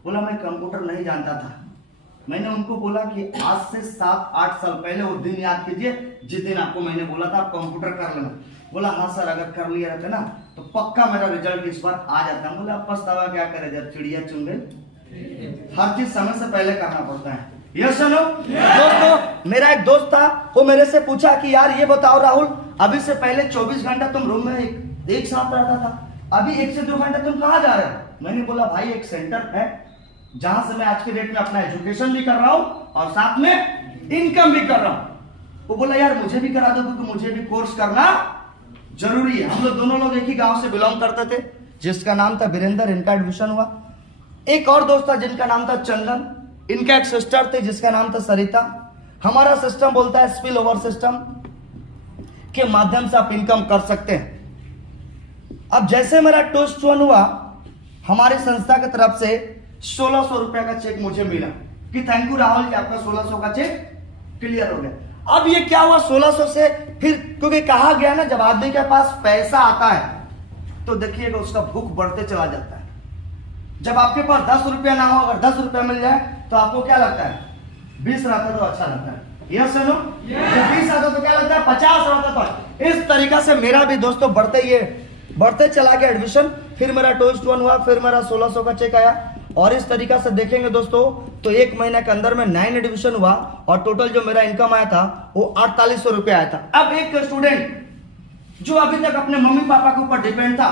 बोला मैं कंप्यूटर नहीं जानता था। मैंने उनको बोला कि आज से 7-8 साल पहले वो दिन याद कीजिए जिस दिन आपको मैंने बोला था आप कंप्यूटर कर लेना। बोला हाँ सर, अगर कर लिया रहता ना तो पक्का मेरा रिजल्ट इस बार आ जाता। बोला पछतावा क्या करे, जब चिड़िया चुन गई। हर चीज समय से पहले करना पड़ता है। Yes no? दोस्तों, मेरा एक दोस्त था, वो मेरे से पूछा कि यार ये बताओ राहुल, अभी से पहले 24 घंटा तुम रूम में एक साथ रहता था, अभी 1 से 2 घंटे तुम कहाँ जा रहे हो? मैंने बोला भाई एक सेंटर है जहां से मैं आज के डेट में अपना एजुकेशन भी कर रहा हूं और साथ में इनकम भी कर रहा हूं। वो बोला यार मुझे भी करा दो, क्योंकि मुझे भी कोर्स करना जरूरी है। हम लोग दोनों लोग एक ही गांव से बिलोंग करते थे, जिसका नाम था वीरेंद्र, इनका एडमिशन हुआ। एक और दोस्त था जिनका नाम था चंदन, इनका एक सिस्टर थे जिसका नाम था सरिता। हमारा सिस्टम बोलता है स्पिल ओवर सिस्टम के माध्यम से आप इनकम कर सकते हैं। अब जैसे मेरा टोस्ट 1 हुआ, हमारी संस्था की तरफ से 1600 रुपए का चेक मुझे मिला कि थैंक यू राहुल कि आपका 1600 का चेक क्लियर हो गया। अब ये क्या हुआ 1600 से, फिर क्योंकि कहा गया ना जब आदमी के पास पैसा आता है तो देखिएगा उसका भूख बढ़ते चला जाता है। जब आपके पास 10 रुपया ना हो, अगर 10 रुपया मिल जाए तो आपको क्या लगता है? 20 रहता तो अच्छा लगता है। Yes no? जब 20 आता तो क्या लगता है? 50 रहता तो। इस तरीका से मेरा भी दोस्तों बढ़ते चला गया एडमिशन। फिर मेरा टोस्ट 1 हुआ, फिर मेरा 1600 का चेक आया। और इस तरीका से देखेंगे दोस्तों तो 1 महीने के अंदर में 9 एडमिशन हुआ और टोटल जो मेरा इनकम आया था वो 4800 रुपया आया था। अब एक स्टूडेंट जो अभी तक अपने मम्मी पापा के ऊपर डिपेंड था,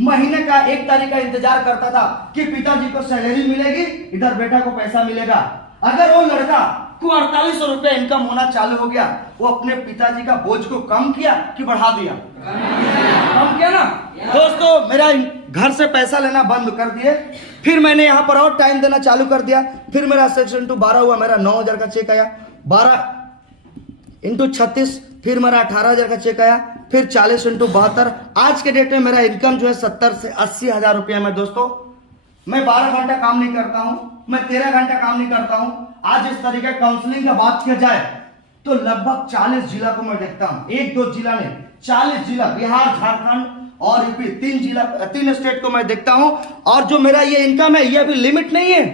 महीने का 1 तारीख का इंतजार करता था कि पिताजी को सैलरी मिलेगी, इधर बेटा को पैसा मिलेगा। अगर वो लड़का को 4800 रुपया इनकम होना चालू हो गया, वो अपने पिताजी का बोझ को कम किया कि बढ़ा दिया? कम किया ना। दोस्तों, मेरा घर से पैसा लेना बंद कर दिए, फिर मैंने यहाँ पर और टाइम देना चालू कर दिया। फिर मेरा 6 × 12 हुआ, मेरा 9000 का चेक आया। 12 × 36 फिर मेरा 18000 का चेक आया। फिर 40 × 72 आज के डेट में मेरा इनकम जो है 70 से 80 हजार रुपया में। दोस्तों, मैं 12 घंटा काम नहीं करता हूं, मैं 13 घंटा काम नहीं करता हूं। आज इस तरीके काउंसलिंग का बात किया जाए तो लगभग 40 जिला को मैं देखता हूं। 1-2 जिला नहीं, 40 जिला, बिहार, झारखंड और यूपी, 3 स्टेट को मैं देखता हूं। और जो मेरा ये इनकम है ये अभी लिमिट नहीं है,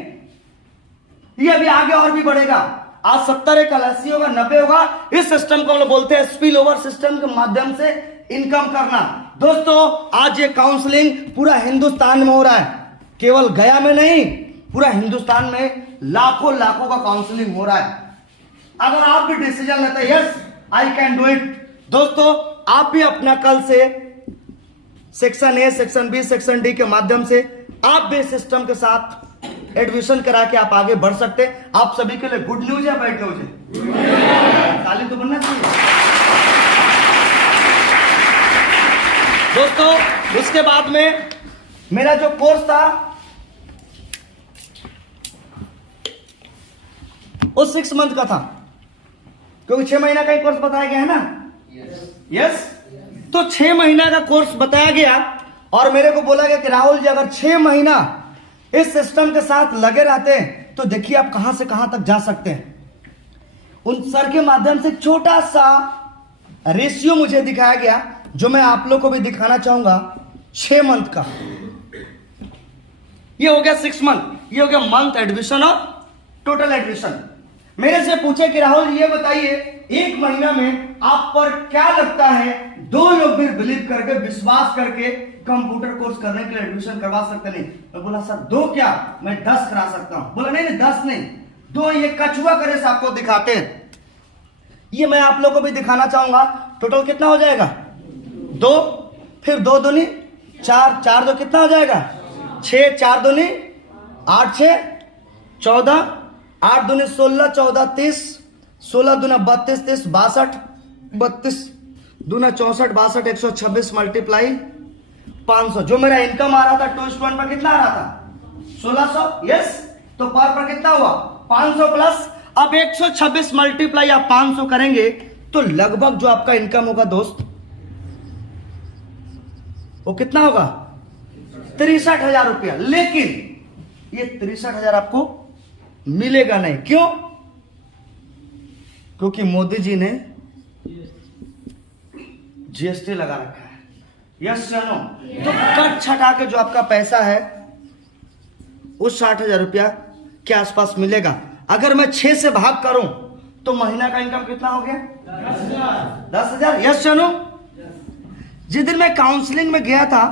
ये अभी आगे और भी बढ़ेगा। आज 70 कल 80 होगा, 90 होगा। इस सिस्टम को हम लोग बोलते हैं स्पिल ओवर सिस्टम के माध्यम से इनकम करना। दोस्तों, आज ये काउंसलिंग पूरा हिंदुस्तान में हो रहा है, केवल गया में नहीं, पूरा हिंदुस्तान में लाखों का काउंसलिंग हो रहा है। अगर आप भी डिसीजन लेते हैं yes I can do it, दोस्तों आप भी अपना कल से section A, section B, section D के माध्यम से आप भी सिस्टम के साथ एडमिशन करा के आप आगे बढ़ सकते हैं। आप सभी के लिए गुड न्यूज है, बैड न्यूज है? ताली तो बनना चाहिए दोस्तों। उसके बाद में मेरा जो कोर्स था वो 6 मंथ का था, क्योंकि 6 महीना का ही कोर्स बताया गया है ना। यस तो 6 महीना का कोर्स बताया गया और मेरे को बोला गया कि राहुल जी अगर 6 महीना इस सिस्टम के साथ लगे रहते हैं तो देखिए आप कहां से कहां तक जा सकते हैं। उन सर के माध्यम से छोटा सा रेशियो मुझे दिखाया गया जो मैं आप लोग को भी दिखाना चाहूंगा। 6 मंथ का ये हो गया 6 मंथ। ये हो गया मंथ एडमिशन और टोटल एडमिशन। मेरे से पूछे कि राहुल ये बताइए एक महीना में आप पर क्या लगता है 2 लोग भी बिलीव करके विश्वास करके कंप्यूटर कोर्स करने के लिए एडमिशन करवा सकते नहीं? मैं बोला सर 2 क्या, मैं 10 करा सकता हूं। बोला नहीं नहीं 10 नहीं, 2 ये कछुआ करे से आपको दिखाते हैं। ये मैं आप लोगों को भी दिखाना चाहूंगा। टोटल कितना हो जाएगा 2, फिर 2 दूनी 4, 4 2 कितना हो जाएगा 6, 4 दूनी 8 6 14, 8 दूनी 16, 14 30, 16 दूना 32, 30 62, 32 दूना 64, 62 126 मल्टीप्लाई 500। जो मेरा इनकम आ रहा था 2 स्टूडेंट पर कितना आ रहा था 1600, यस। तो पर कितना हुआ 500 प्लस। अब 126 मल्टीप्लाई आप 500 करेंगे तो लगभग जो आपका इनकम होगा दोस्त वो कितना होगा 63,000 रुपया। लेकिन ये 63,000 आपको मिलेगा नहीं। क्यों? क्योंकि मोदी जी ने जीएसटी लगा रखा है, यस या नो? तो कट छटा के जो आपका पैसा है उस 60,000 रुपया के आसपास मिलेगा। अगर मैं 6 से भाग करूं तो महीना का इनकम कितना हो गया 10,000, यस या नो? जिस दिन मैं काउंसलिंग में गया था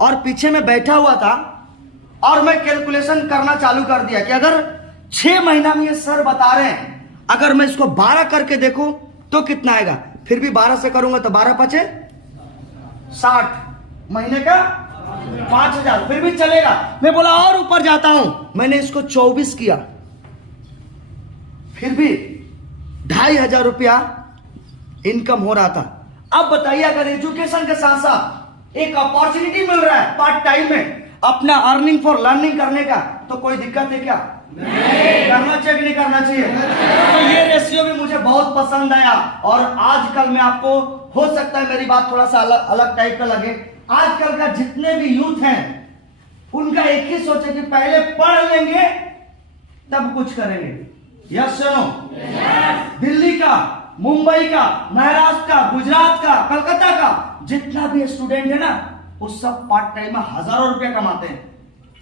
और पीछे में बैठा हुआ था और मैं कैलकुलेशन करना चालू कर दिया कि अगर 6 महीना में ये सर बता रहे हैं, अगर मैं इसको 12 करके देखूं तो कितना आएगा। फिर भी 12 से करूंगा तो 12 5 60, महीने का 5,000, फिर भी चलेगा। मैं बोला और ऊपर जाता हूं, मैंने इसको 24 किया, फिर भी 2,500 रुपया इनकम हो रहा था। अब बताइए अगर एजुकेशन के साथ साथ एक अपॉर्चुनिटी मिल रहा है पार्ट टाइम में अपना अर्निंग फॉर लर्निंग करने का, तो कोई दिक्कत है क्या? नहीं। करना चाहिए कि नहीं करना चाहिए? तो ये रेशियो भी मुझे बहुत पसंद आया। और आजकल मैं आपको, हो सकता है मेरी बात थोड़ा सा अलग टाइप का लगे, आजकल का जितने भी यूथ हैं उनका एक ही सोच है कि पहले पढ़ लेंगे तब कुछ करेंगे, यस या नो? दिल्ली का, मुंबई का, महाराष्ट्र का, गुजरात का, कलकत्ता का जितना भी स्टूडेंट है ना वो सब पार्ट टाइम में हजारों रुपया कमाते हैं।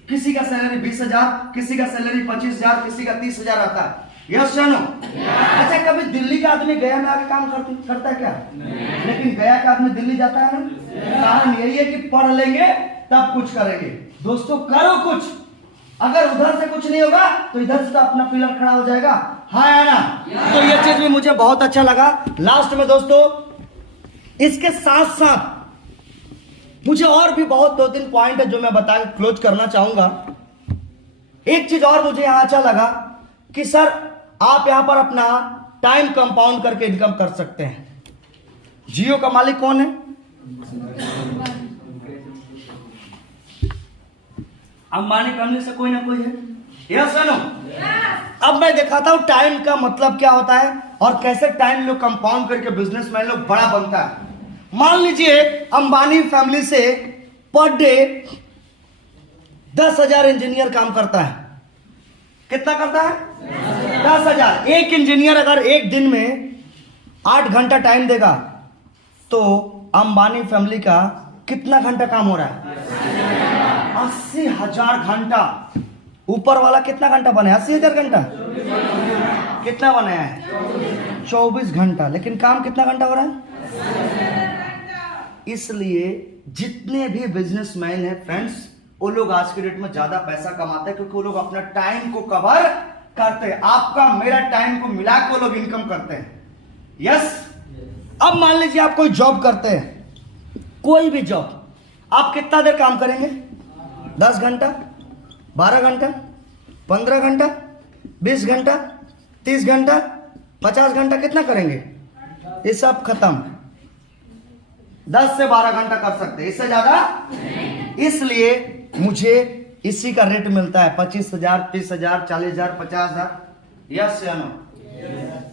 किसी का सैलरी 20,000, किसी का सैलरी 25,000, किसी का 30,000 आता है, यस या नो? अच्छा कभी दिल्ली का आदमी गया में आके काम करता है क्या? लेकिन गया का आदमी दिल्ली जाता है ना? कारण यही है कि पढ़ लेंगे तब कुछ करेंगे। दोस्तों करो कुछ, अगर उधर से कुछ नहीं होगा तो इधर से तो अपना पिलर खड़ा हो जाएगा, हाँ या ना? तो ये चीज भी मुझे बहुत अच्छा लगा। लास्ट में दोस्तों इसके साथ साथ मुझे और भी बहुत 2-3 पॉइंट है जो मैं बता के क्लोज करना चाहूंगा। एक चीज और मुझे यहां अच्छा लगा कि सर आप यहां पर अपना टाइम कंपाउंड करके इनकम कर सकते हैं। जियो का मालिक कौन है? अंबानी फैमिली से कोई ना कोई है, यस या नो? अब मैं दिखाता हूं टाइम का मतलब क्या होता है और कैसे टाइम लोग कंपाउंड करके बिजनेसमैन लोग बड़ा बनता है। मान लीजिए अंबानी फैमिली से पर डे 10,000 इंजीनियर काम करता है। कितना करता है? 10,000। एक इंजीनियर अगर एक दिन में 8 घंटा टाइम देगा तो अंबानी फैमिली का कितना घंटा काम हो रहा है? 80,000 घंटा। ऊपर वाला कितना घंटा बनाया? 80,000 घंटा। कितना बनाया है? 24 घंटा। लेकिन काम कितना घंटा हो रहा है? इसलिए जितने भी बिजनेसमैन हैं फ्रेंड्स, वो लोग आज के डेट में ज्यादा पैसा कमाते हैं क्योंकि वो लोग अपना टाइम को कवर करते हैं। आपका मेरा टाइम को मिला के वो लोग इनकम करते हैं, यस? अब मान लीजिए आप कोई जॉब करते हैं, कोई भी जॉब, आप कितना देर काम करेंगे? 10 घंटा, 12 घंटा, 15 घंटा, 20 घंटा, 30 घंटा, 50 घंटा, कितना करेंगे? ये सब खत्म। 10 से 12 घंटा कर सकते हैं, इससे ज्यादा नहीं। इसलिए मुझे इसी का रेट मिलता है 25,000, 30,000, 40,000, 50,000, यस या नो?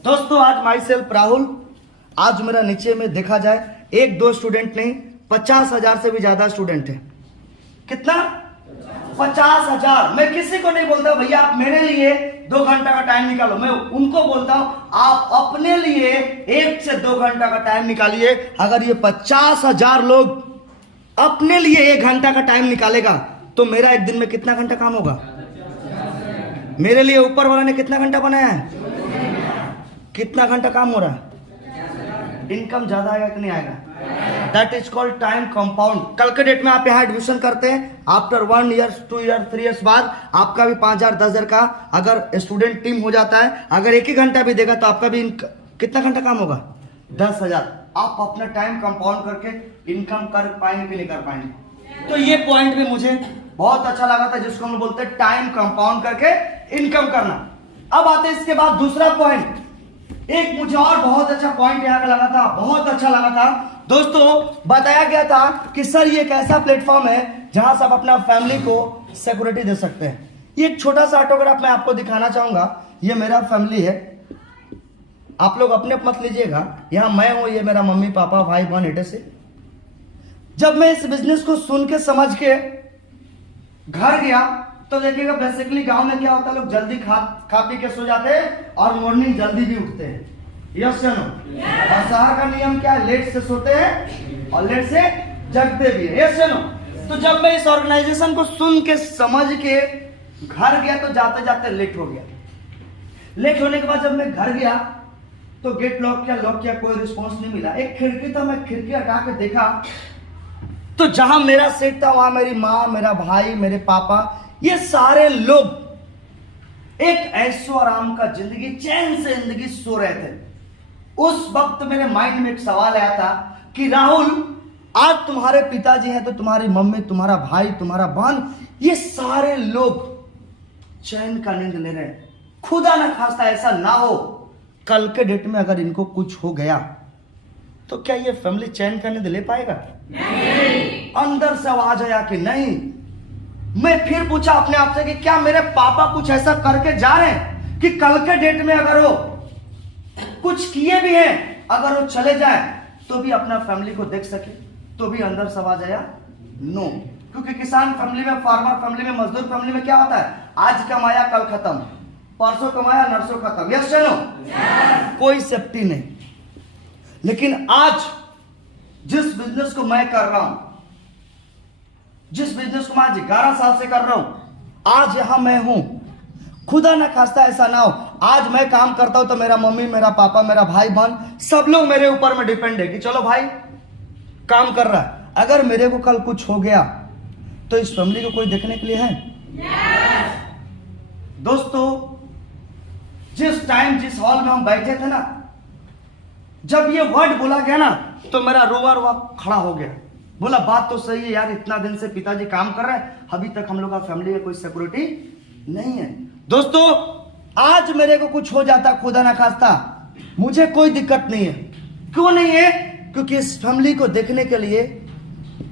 दोस्तों आज माई सेल्फ राहुल, आज मेरा नीचे में देखा जाए 1-2 स्टूडेंट नहीं, 50,000 से भी ज्यादा स्टूडेंट है। कितना? 50,000। मैं किसी को नहीं बोलता भैया आप मेरे लिए 2 घंटा का टाइम निकालो, मैं उनको बोलता हूं आप अपने लिए 1 से 2 घंटा का टाइम निकालिए। अगर ये 50,000 लोग अपने लिए 1 घंटा का टाइम निकालेगा तो मेरा एक दिन में कितना घंटा काम होगा? मेरे लिए ऊपर वाला ने कितना घंटा बनाया है? कितना घंटा काम हो रहा है? इनकम ज्यादा आएगा कि नहीं आएगा? That is called time compound. कल के डेट में आप यहाँ एडमिशन करते हैं, आफ्टर 1 ईयर 2 ईयर 3 ईयर्स बाद आपका भी 5,000 10,000 का अगर स्टूडेंट टीम हो जाता है, अगर एक ही घंटा भी देगा तो आपका भी कितना घंटा काम होगा? 10,000। आप अपना टाइम कंपाउंड करके इनकम कर पाएंगे कि नहीं कर पाएंगे? तो ये पॉइंट भी मुझे बहुत अच्छा लगा था, जिसको हम बोलते हैं टाइम कंपाउंड करके इनकम करना। अब आते हैं इसके बाद दूसरा पॉइंट। एक मुझे और बहुत अच्छा पॉइंट यहाँ का लगा था, बहुत अच्छा लगा था दोस्तों। बताया गया था कि सर ये एक ऐसा प्लेटफॉर्म है जहां से आप अपना फैमिली को सिक्योरिटी दे सकते हैं। ये एक छोटा सा ऑटोग्राफ मैं आपको दिखाना चाहूंगा। ये मेरा फैमिली है, आप लोग अपने मत लीजिएगा। यहां मैं हूं, ये मेरा मम्मी पापा भाई बहन एटे से। जब मैं इस बिजनेस को सुन के समझ के घर गया तो देखिएगा बेसिकली गांव में क्या होता है, लोग जल्दी खा पी के सो जाते हैं और मॉर्निंग जल्दी भी उठते हैं। यस या नो? और शहर का नियम क्या है? लेट से सोते हैं और लेट से जगते भी है। यस या नो? तो जब मैं इस ऑर्गेनाइजेशन को सुन के समझ के घर गया तो जाते जाते लेट हो गया। लेट होने के बाद जब मैं घर गया तो गेट लॉक किया, कोई रिस्पॉन्स नहीं मिला। एक खिड़की था, मैं खिड़की हटा के देखा तो जहां मेरा सीट था वहां मेरी माँ, मेरा भाई, मेरे पापा, ये सारे लोग एक ऐशो आराम का जिंदगी, चैन से जिंदगी सो रहे थे। उस वक्त मेरे माइंड में एक सवाल आया था कि राहुल, आज तुम्हारे पिताजी हैं तो तुम्हारी मम्मी, तुम्हारा भाई, तुम्हारा बहन, ये सारे लोग चैन का नींद ले रहे हैं। खुदा ना खास्ता ऐसा ना हो कल के डेट में अगर इनको कुछ हो गया तो क्या ये फैमिली चैन का नींद ले पाएगा? नहीं। अंदर से आवाज आया कि नहीं। मैं फिर पूछा अपने आप से कि क्या मेरे पापा कुछ ऐसा करके जा रहे हैं कि कल के डेट में अगर वो कुछ किए भी हैं, अगर वो चले जाए तो भी अपना फैमिली को देख सके? तो भी अंदर से आवाज आया नो। क्योंकि किसान फैमिली में, फार्मर फैमिली में, मजदूर फैमिली में क्या होता है? आज कमाया कल खत्म, परसों कमाया नरसों खत्म। यस या नो? कोई सेफ्टी नहीं। लेकिन आज जिस बिजनेस को मैं कर रहा हूं, जिस बिजनेस को मैं आज 11 साल से कर रहा हूं, आज यहां मैं हूं। खुदा ना खास्ता ऐसा ना हो आज मैं काम करता हूं तो मेरा मम्मी, मेरा पापा, मेरा भाई बहन, सब लोग मेरे ऊपर में डिपेंड है कि चलो भाई काम कर रहा है। अगर मेरे को कल कुछ हो गया तो इस फैमिली को कोई देखने के लिए है? दोस्तों, जिस टाइम जिस हॉल में हम बैठे थे ना, जब ये वर्ड बोला गया ना तो मेरा रोवा रोवा खड़ा हो गया। बोला बात तो सही है यार, इतना दिन से पिताजी काम कर रहे हैं, अभी तक हम लोग का फैमिली में कोई सिक्योरिटी नहीं है। दोस्तों, आज मेरे को कुछ हो जाता खुदा ना खास्ता, मुझे कोई दिक्कत नहीं है। क्यों नहीं है? क्योंकि इस फैमिली को देखने के लिए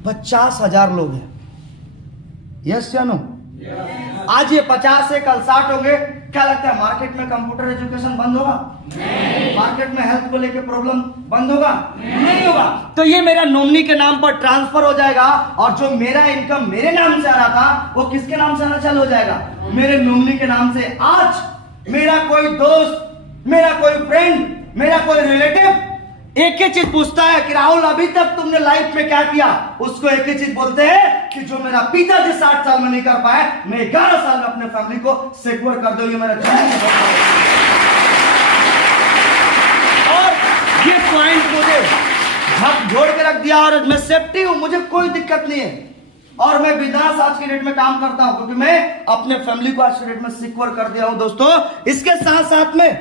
50,000 लोग हैं। यस या नो? आज ये 50 है, कल 60 होंगे। क्या लगता है मार्केट में कंप्यूटर एजुकेशन बंद होगा? नहीं। मार्केट में हेल्थ को लेके प्रॉब्लम बंद होगा? नहीं होगा। तो ये मेरा नॉमिनी के नाम पर ट्रांसफर हो जाएगा और जो मेरा इनकम मेरे नाम से आ रहा था वो किसके नाम से आना चालू हो जाएगा? मेरे नॉमिनी के नाम से। आज मेरा कोई दोस्त, मेरा कोई फ्रेंड, मेरा कोई रिलेटिव एक ही चीज पूछता है कि राहुल अभी तक तुमने लाइफ में क्या किया? उसको एक ही चीज बोलते हैं कि जो मेरा पिताजी 60 साल में नहीं कर पाए, मैं 11 साल में अपने फैमिली को सिक्योर कर दूंगी। मेरा और ये पॉइंट मुझे झक जोड़ के रख दिया और मैं सेफ्टी हूं, मुझे कोई दिक्कत नहीं है। और मैं बिंदास आज की डेट में काम करता हूं क्योंकि मैं अपने फैमिली को आज की डेट में सिक्योर कर दिया हूं। दोस्तों, इसके साथ साथ में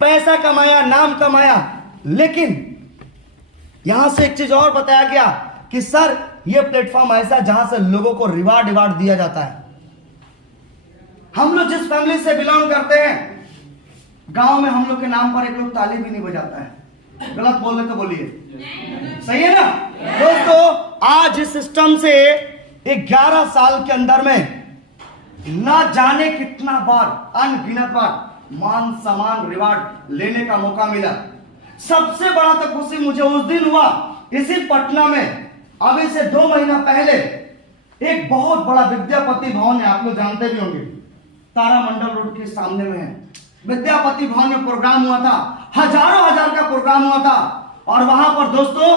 पैसा कमाया, नाम कमाया, लेकिन यहां से एक चीज और बताया गया कि सर ये प्लेटफॉर्म ऐसा जहां से लोगों को रिवार्ड दिया जाता है। हम लोग जिस फैमिली से बिलोंग करते हैं, गांव में हम लोग के नाम पर एक लोग ताली भी नहीं बजाता है। गलत बोल रहे तो बोलिए, सही है ना? दोस्तों, आज इस सिस्टम से 11 साल के अंदर में ना जाने कितना बार, अनगिनत बार मान सम्मान रिवार्ड लेने का मौका मिला। सबसे बड़ा तो खुशी मुझे उस दिन हुआ, इसी पटना में अभी से 2 महीना पहले एक बहुत बड़ा विद्यापति भवन है, आप लोग जानते भी होंगे, तारामंडल रोड के सामने में है। विद्यापति भवन में प्रोग्राम हुआ था, हजारों हजार का प्रोग्राम हुआ था। और वहां पर दोस्तों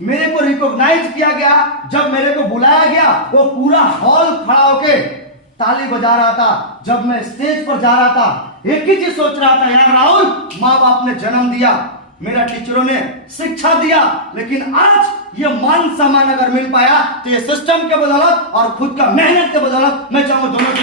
मेरे को रिकॉग्नाइज किया गया। जब मेरे को बुलाया गया, वो पूरा हॉल खड़ा होके ताली बजा रहा था, जब मैं स्टेज पर जा रहा था एक ही चीज सोच रहा था, यार राहुल, माँ बाप ने जन्म दिया, मेरा टीचरों ने शिक्षा दिया, लेकिन आज ये मान सम्मान अगर मिल पाया तो ये सिस्टम के बदौलत और खुद का मेहनत के बदौलत। मैं चाहूंगा दोनों के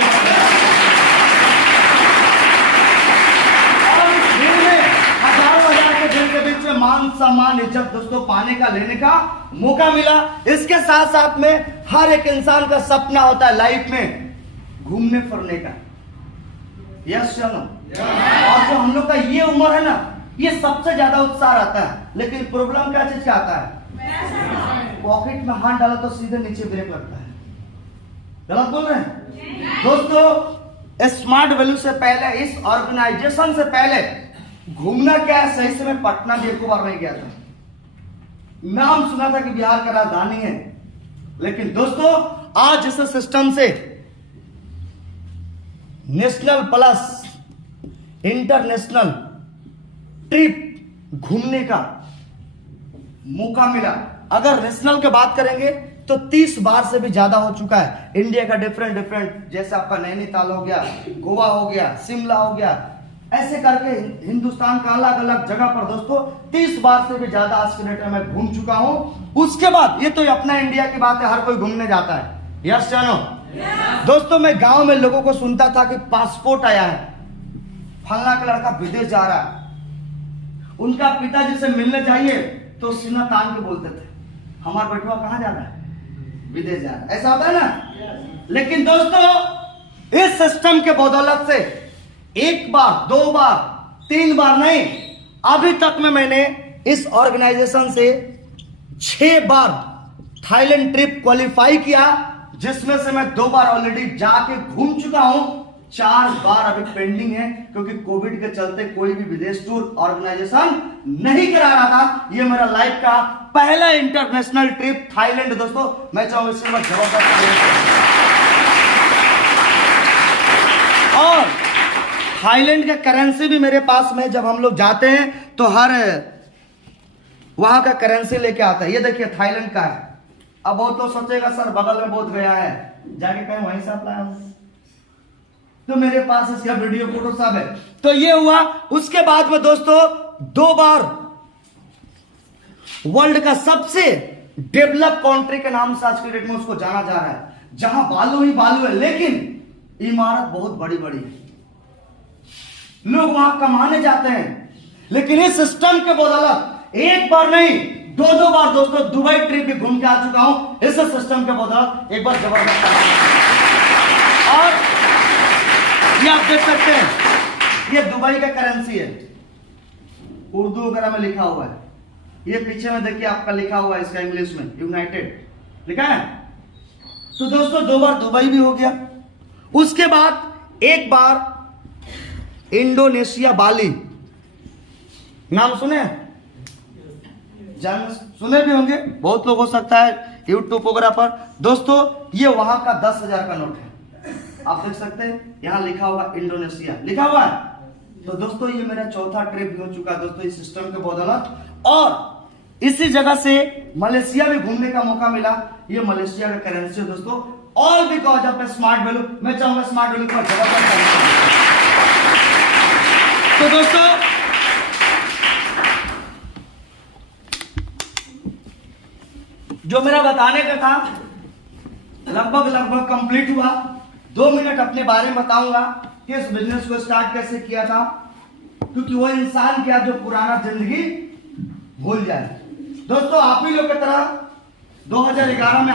दिन के बीच में मान सम्मान इज्जत दोस्तों पाने का, लेने का मौका मिला। इसके साथ साथ में हर एक इंसान का सपना होता है लाइफ में घूमने फिरने का, यस चलो। और जो हम लोग का ये उम्र है ना, ये सबसे ज्यादा उत्साह रहता है, लेकिन प्रॉब्लम क्या चीज का आता है, पॉकेट में हाथ डाला तो सीधे नीचे ब्रेक लगता है। गलत बोल रहे हैं दोस्तों। स्मार्ट वैल्यू से पहले, इस ऑर्गेनाइजेशन से पहले घूमना क्या है, सही से मैं पटना भी एक बार नहीं गया था। नाम सुना था कि बिहार का राजधानी है, लेकिन दोस्तों आज इस सिस्टम से नेशनल प्लस इंटरनेशनल ट्रिप घूमने का मौका मिला। अगर नेशनल की बात करेंगे तो 30 बार से भी ज्यादा हो चुका है। इंडिया का डिफरेंट जैसे आपका नैनीताल हो गया, गोवा हो गया, शिमला हो गया, ऐसे करके हिंदुस्तान का अलग अलग जगह पर दोस्तों 30 बार से भी ज्यादा आज के डेट में मैं घूम चुका हूं। उसके बाद ये तो अपना इंडिया की बात है, हर कोई घूमने जाता है, यस जानो। दोस्तों मैं गांव में लोगों को सुनता था कि पासपोर्ट आया है, फलना का लड़का विदेश जा रहा है, उनका पिताजी से मिलने जाइए तो सीना तान के बोलते थे, हमारा बेटवा कहां जा रहा है, विदेश जा रहा है, ऐसा होता है ना। लेकिन दोस्तों इस सिस्टम के बदौलत से एक बार, 2 बार, 3 बार नहीं, अभी तक में मैंने इस ऑर्गेनाइजेशन से 6 बार थाईलैंड ट्रिप क्वालिफाई किया, जिसमें से मैं 2 बार ऑलरेडी जाके घूम चुका हूं, 4 बार अभी पेंडिंग है, क्योंकि कोविड के चलते कोई भी विदेश टूर ऑर्गेनाइजेशन नहीं करा रहा था। ये मेरा लाइफ का पहला इंटरनेशनल ट्रिप थाईलैंड दोस्तों। मैं चाहूंगा इससे मैं जबरदस्त। और थाईलैंड का करेंसी भी मेरे पास में, जब हम लोग जाते हैं तो हर वहां का करेंसी लेके आता है। ये देखिए थाईलैंड का है। अब वो तो सोचेगा सर बगल में बहुत गया है, जाके कहीं वहीं से लाया हूं, तो मेरे पास इसका वीडियो फोटो सब है। तो ये हुआ। उसके बाद में दोस्तों 2 बार वर्ल्ड का सबसे डेवलप कंट्री के नाम से आज के डेट में उसको जाना जा रहा है, जहां बालू ही बालू है, लेकिन इमारत बहुत बड़ी बड़ी है, लोग वहां कमाने जाते हैं। लेकिन इस सिस्टम के बदौलत एक बार नहीं, 2 बार दोस्तों दुबई ट्रिप भी घूम के आ चुका हूं इस सिस्टम के बदौलत। एक बार जबरदस्त। और ये आप देख सकते हैं, ये दुबई का करेंसी है, उर्दू वगैरह में लिखा हुआ है। ये पीछे में देखिए आपका लिखा हुआ है इसका इंग्लिश में यूनाइटेड लिखा है। तो दोस्तों 2 बार दुबई भी हो गया। उसके बाद एक बार इंडोनेशिया बाली, नाम सुने, जान सुने भी होंगे बहुत लोग, हो सकता है यूट्यूब वगैरह पर। दोस्तों ये वहां का 10,000 का नोट है, आप देख सकते हैं, यहां लिखा हुआ इंडोनेशिया लिखा हुआ है। तो दोस्तों ये मेरा चौथा ट्रिप भी हो चुका है दोस्तों इस सिस्टम के बदौलत। और इसी जगह से मलेशिया भी घूमने का मौका मिला। ये मलेशिया का करेंसी है दोस्तों, all because of smart value. मैं चाहूंगा स्मार्ट वैल्यू पर जबरदस्त। तो दोस्तों जो मेरा बताने का था लगभग कंप्लीट हुआ। 2 मिनट अपने बारे में बताऊंगा कि इस बिजनेस को स्टार्ट कैसे किया था, क्योंकि वो इंसान क्या जो पुराना जिंदगी भूल जाए। दोस्तों आप ही लोग की तरह 2011 में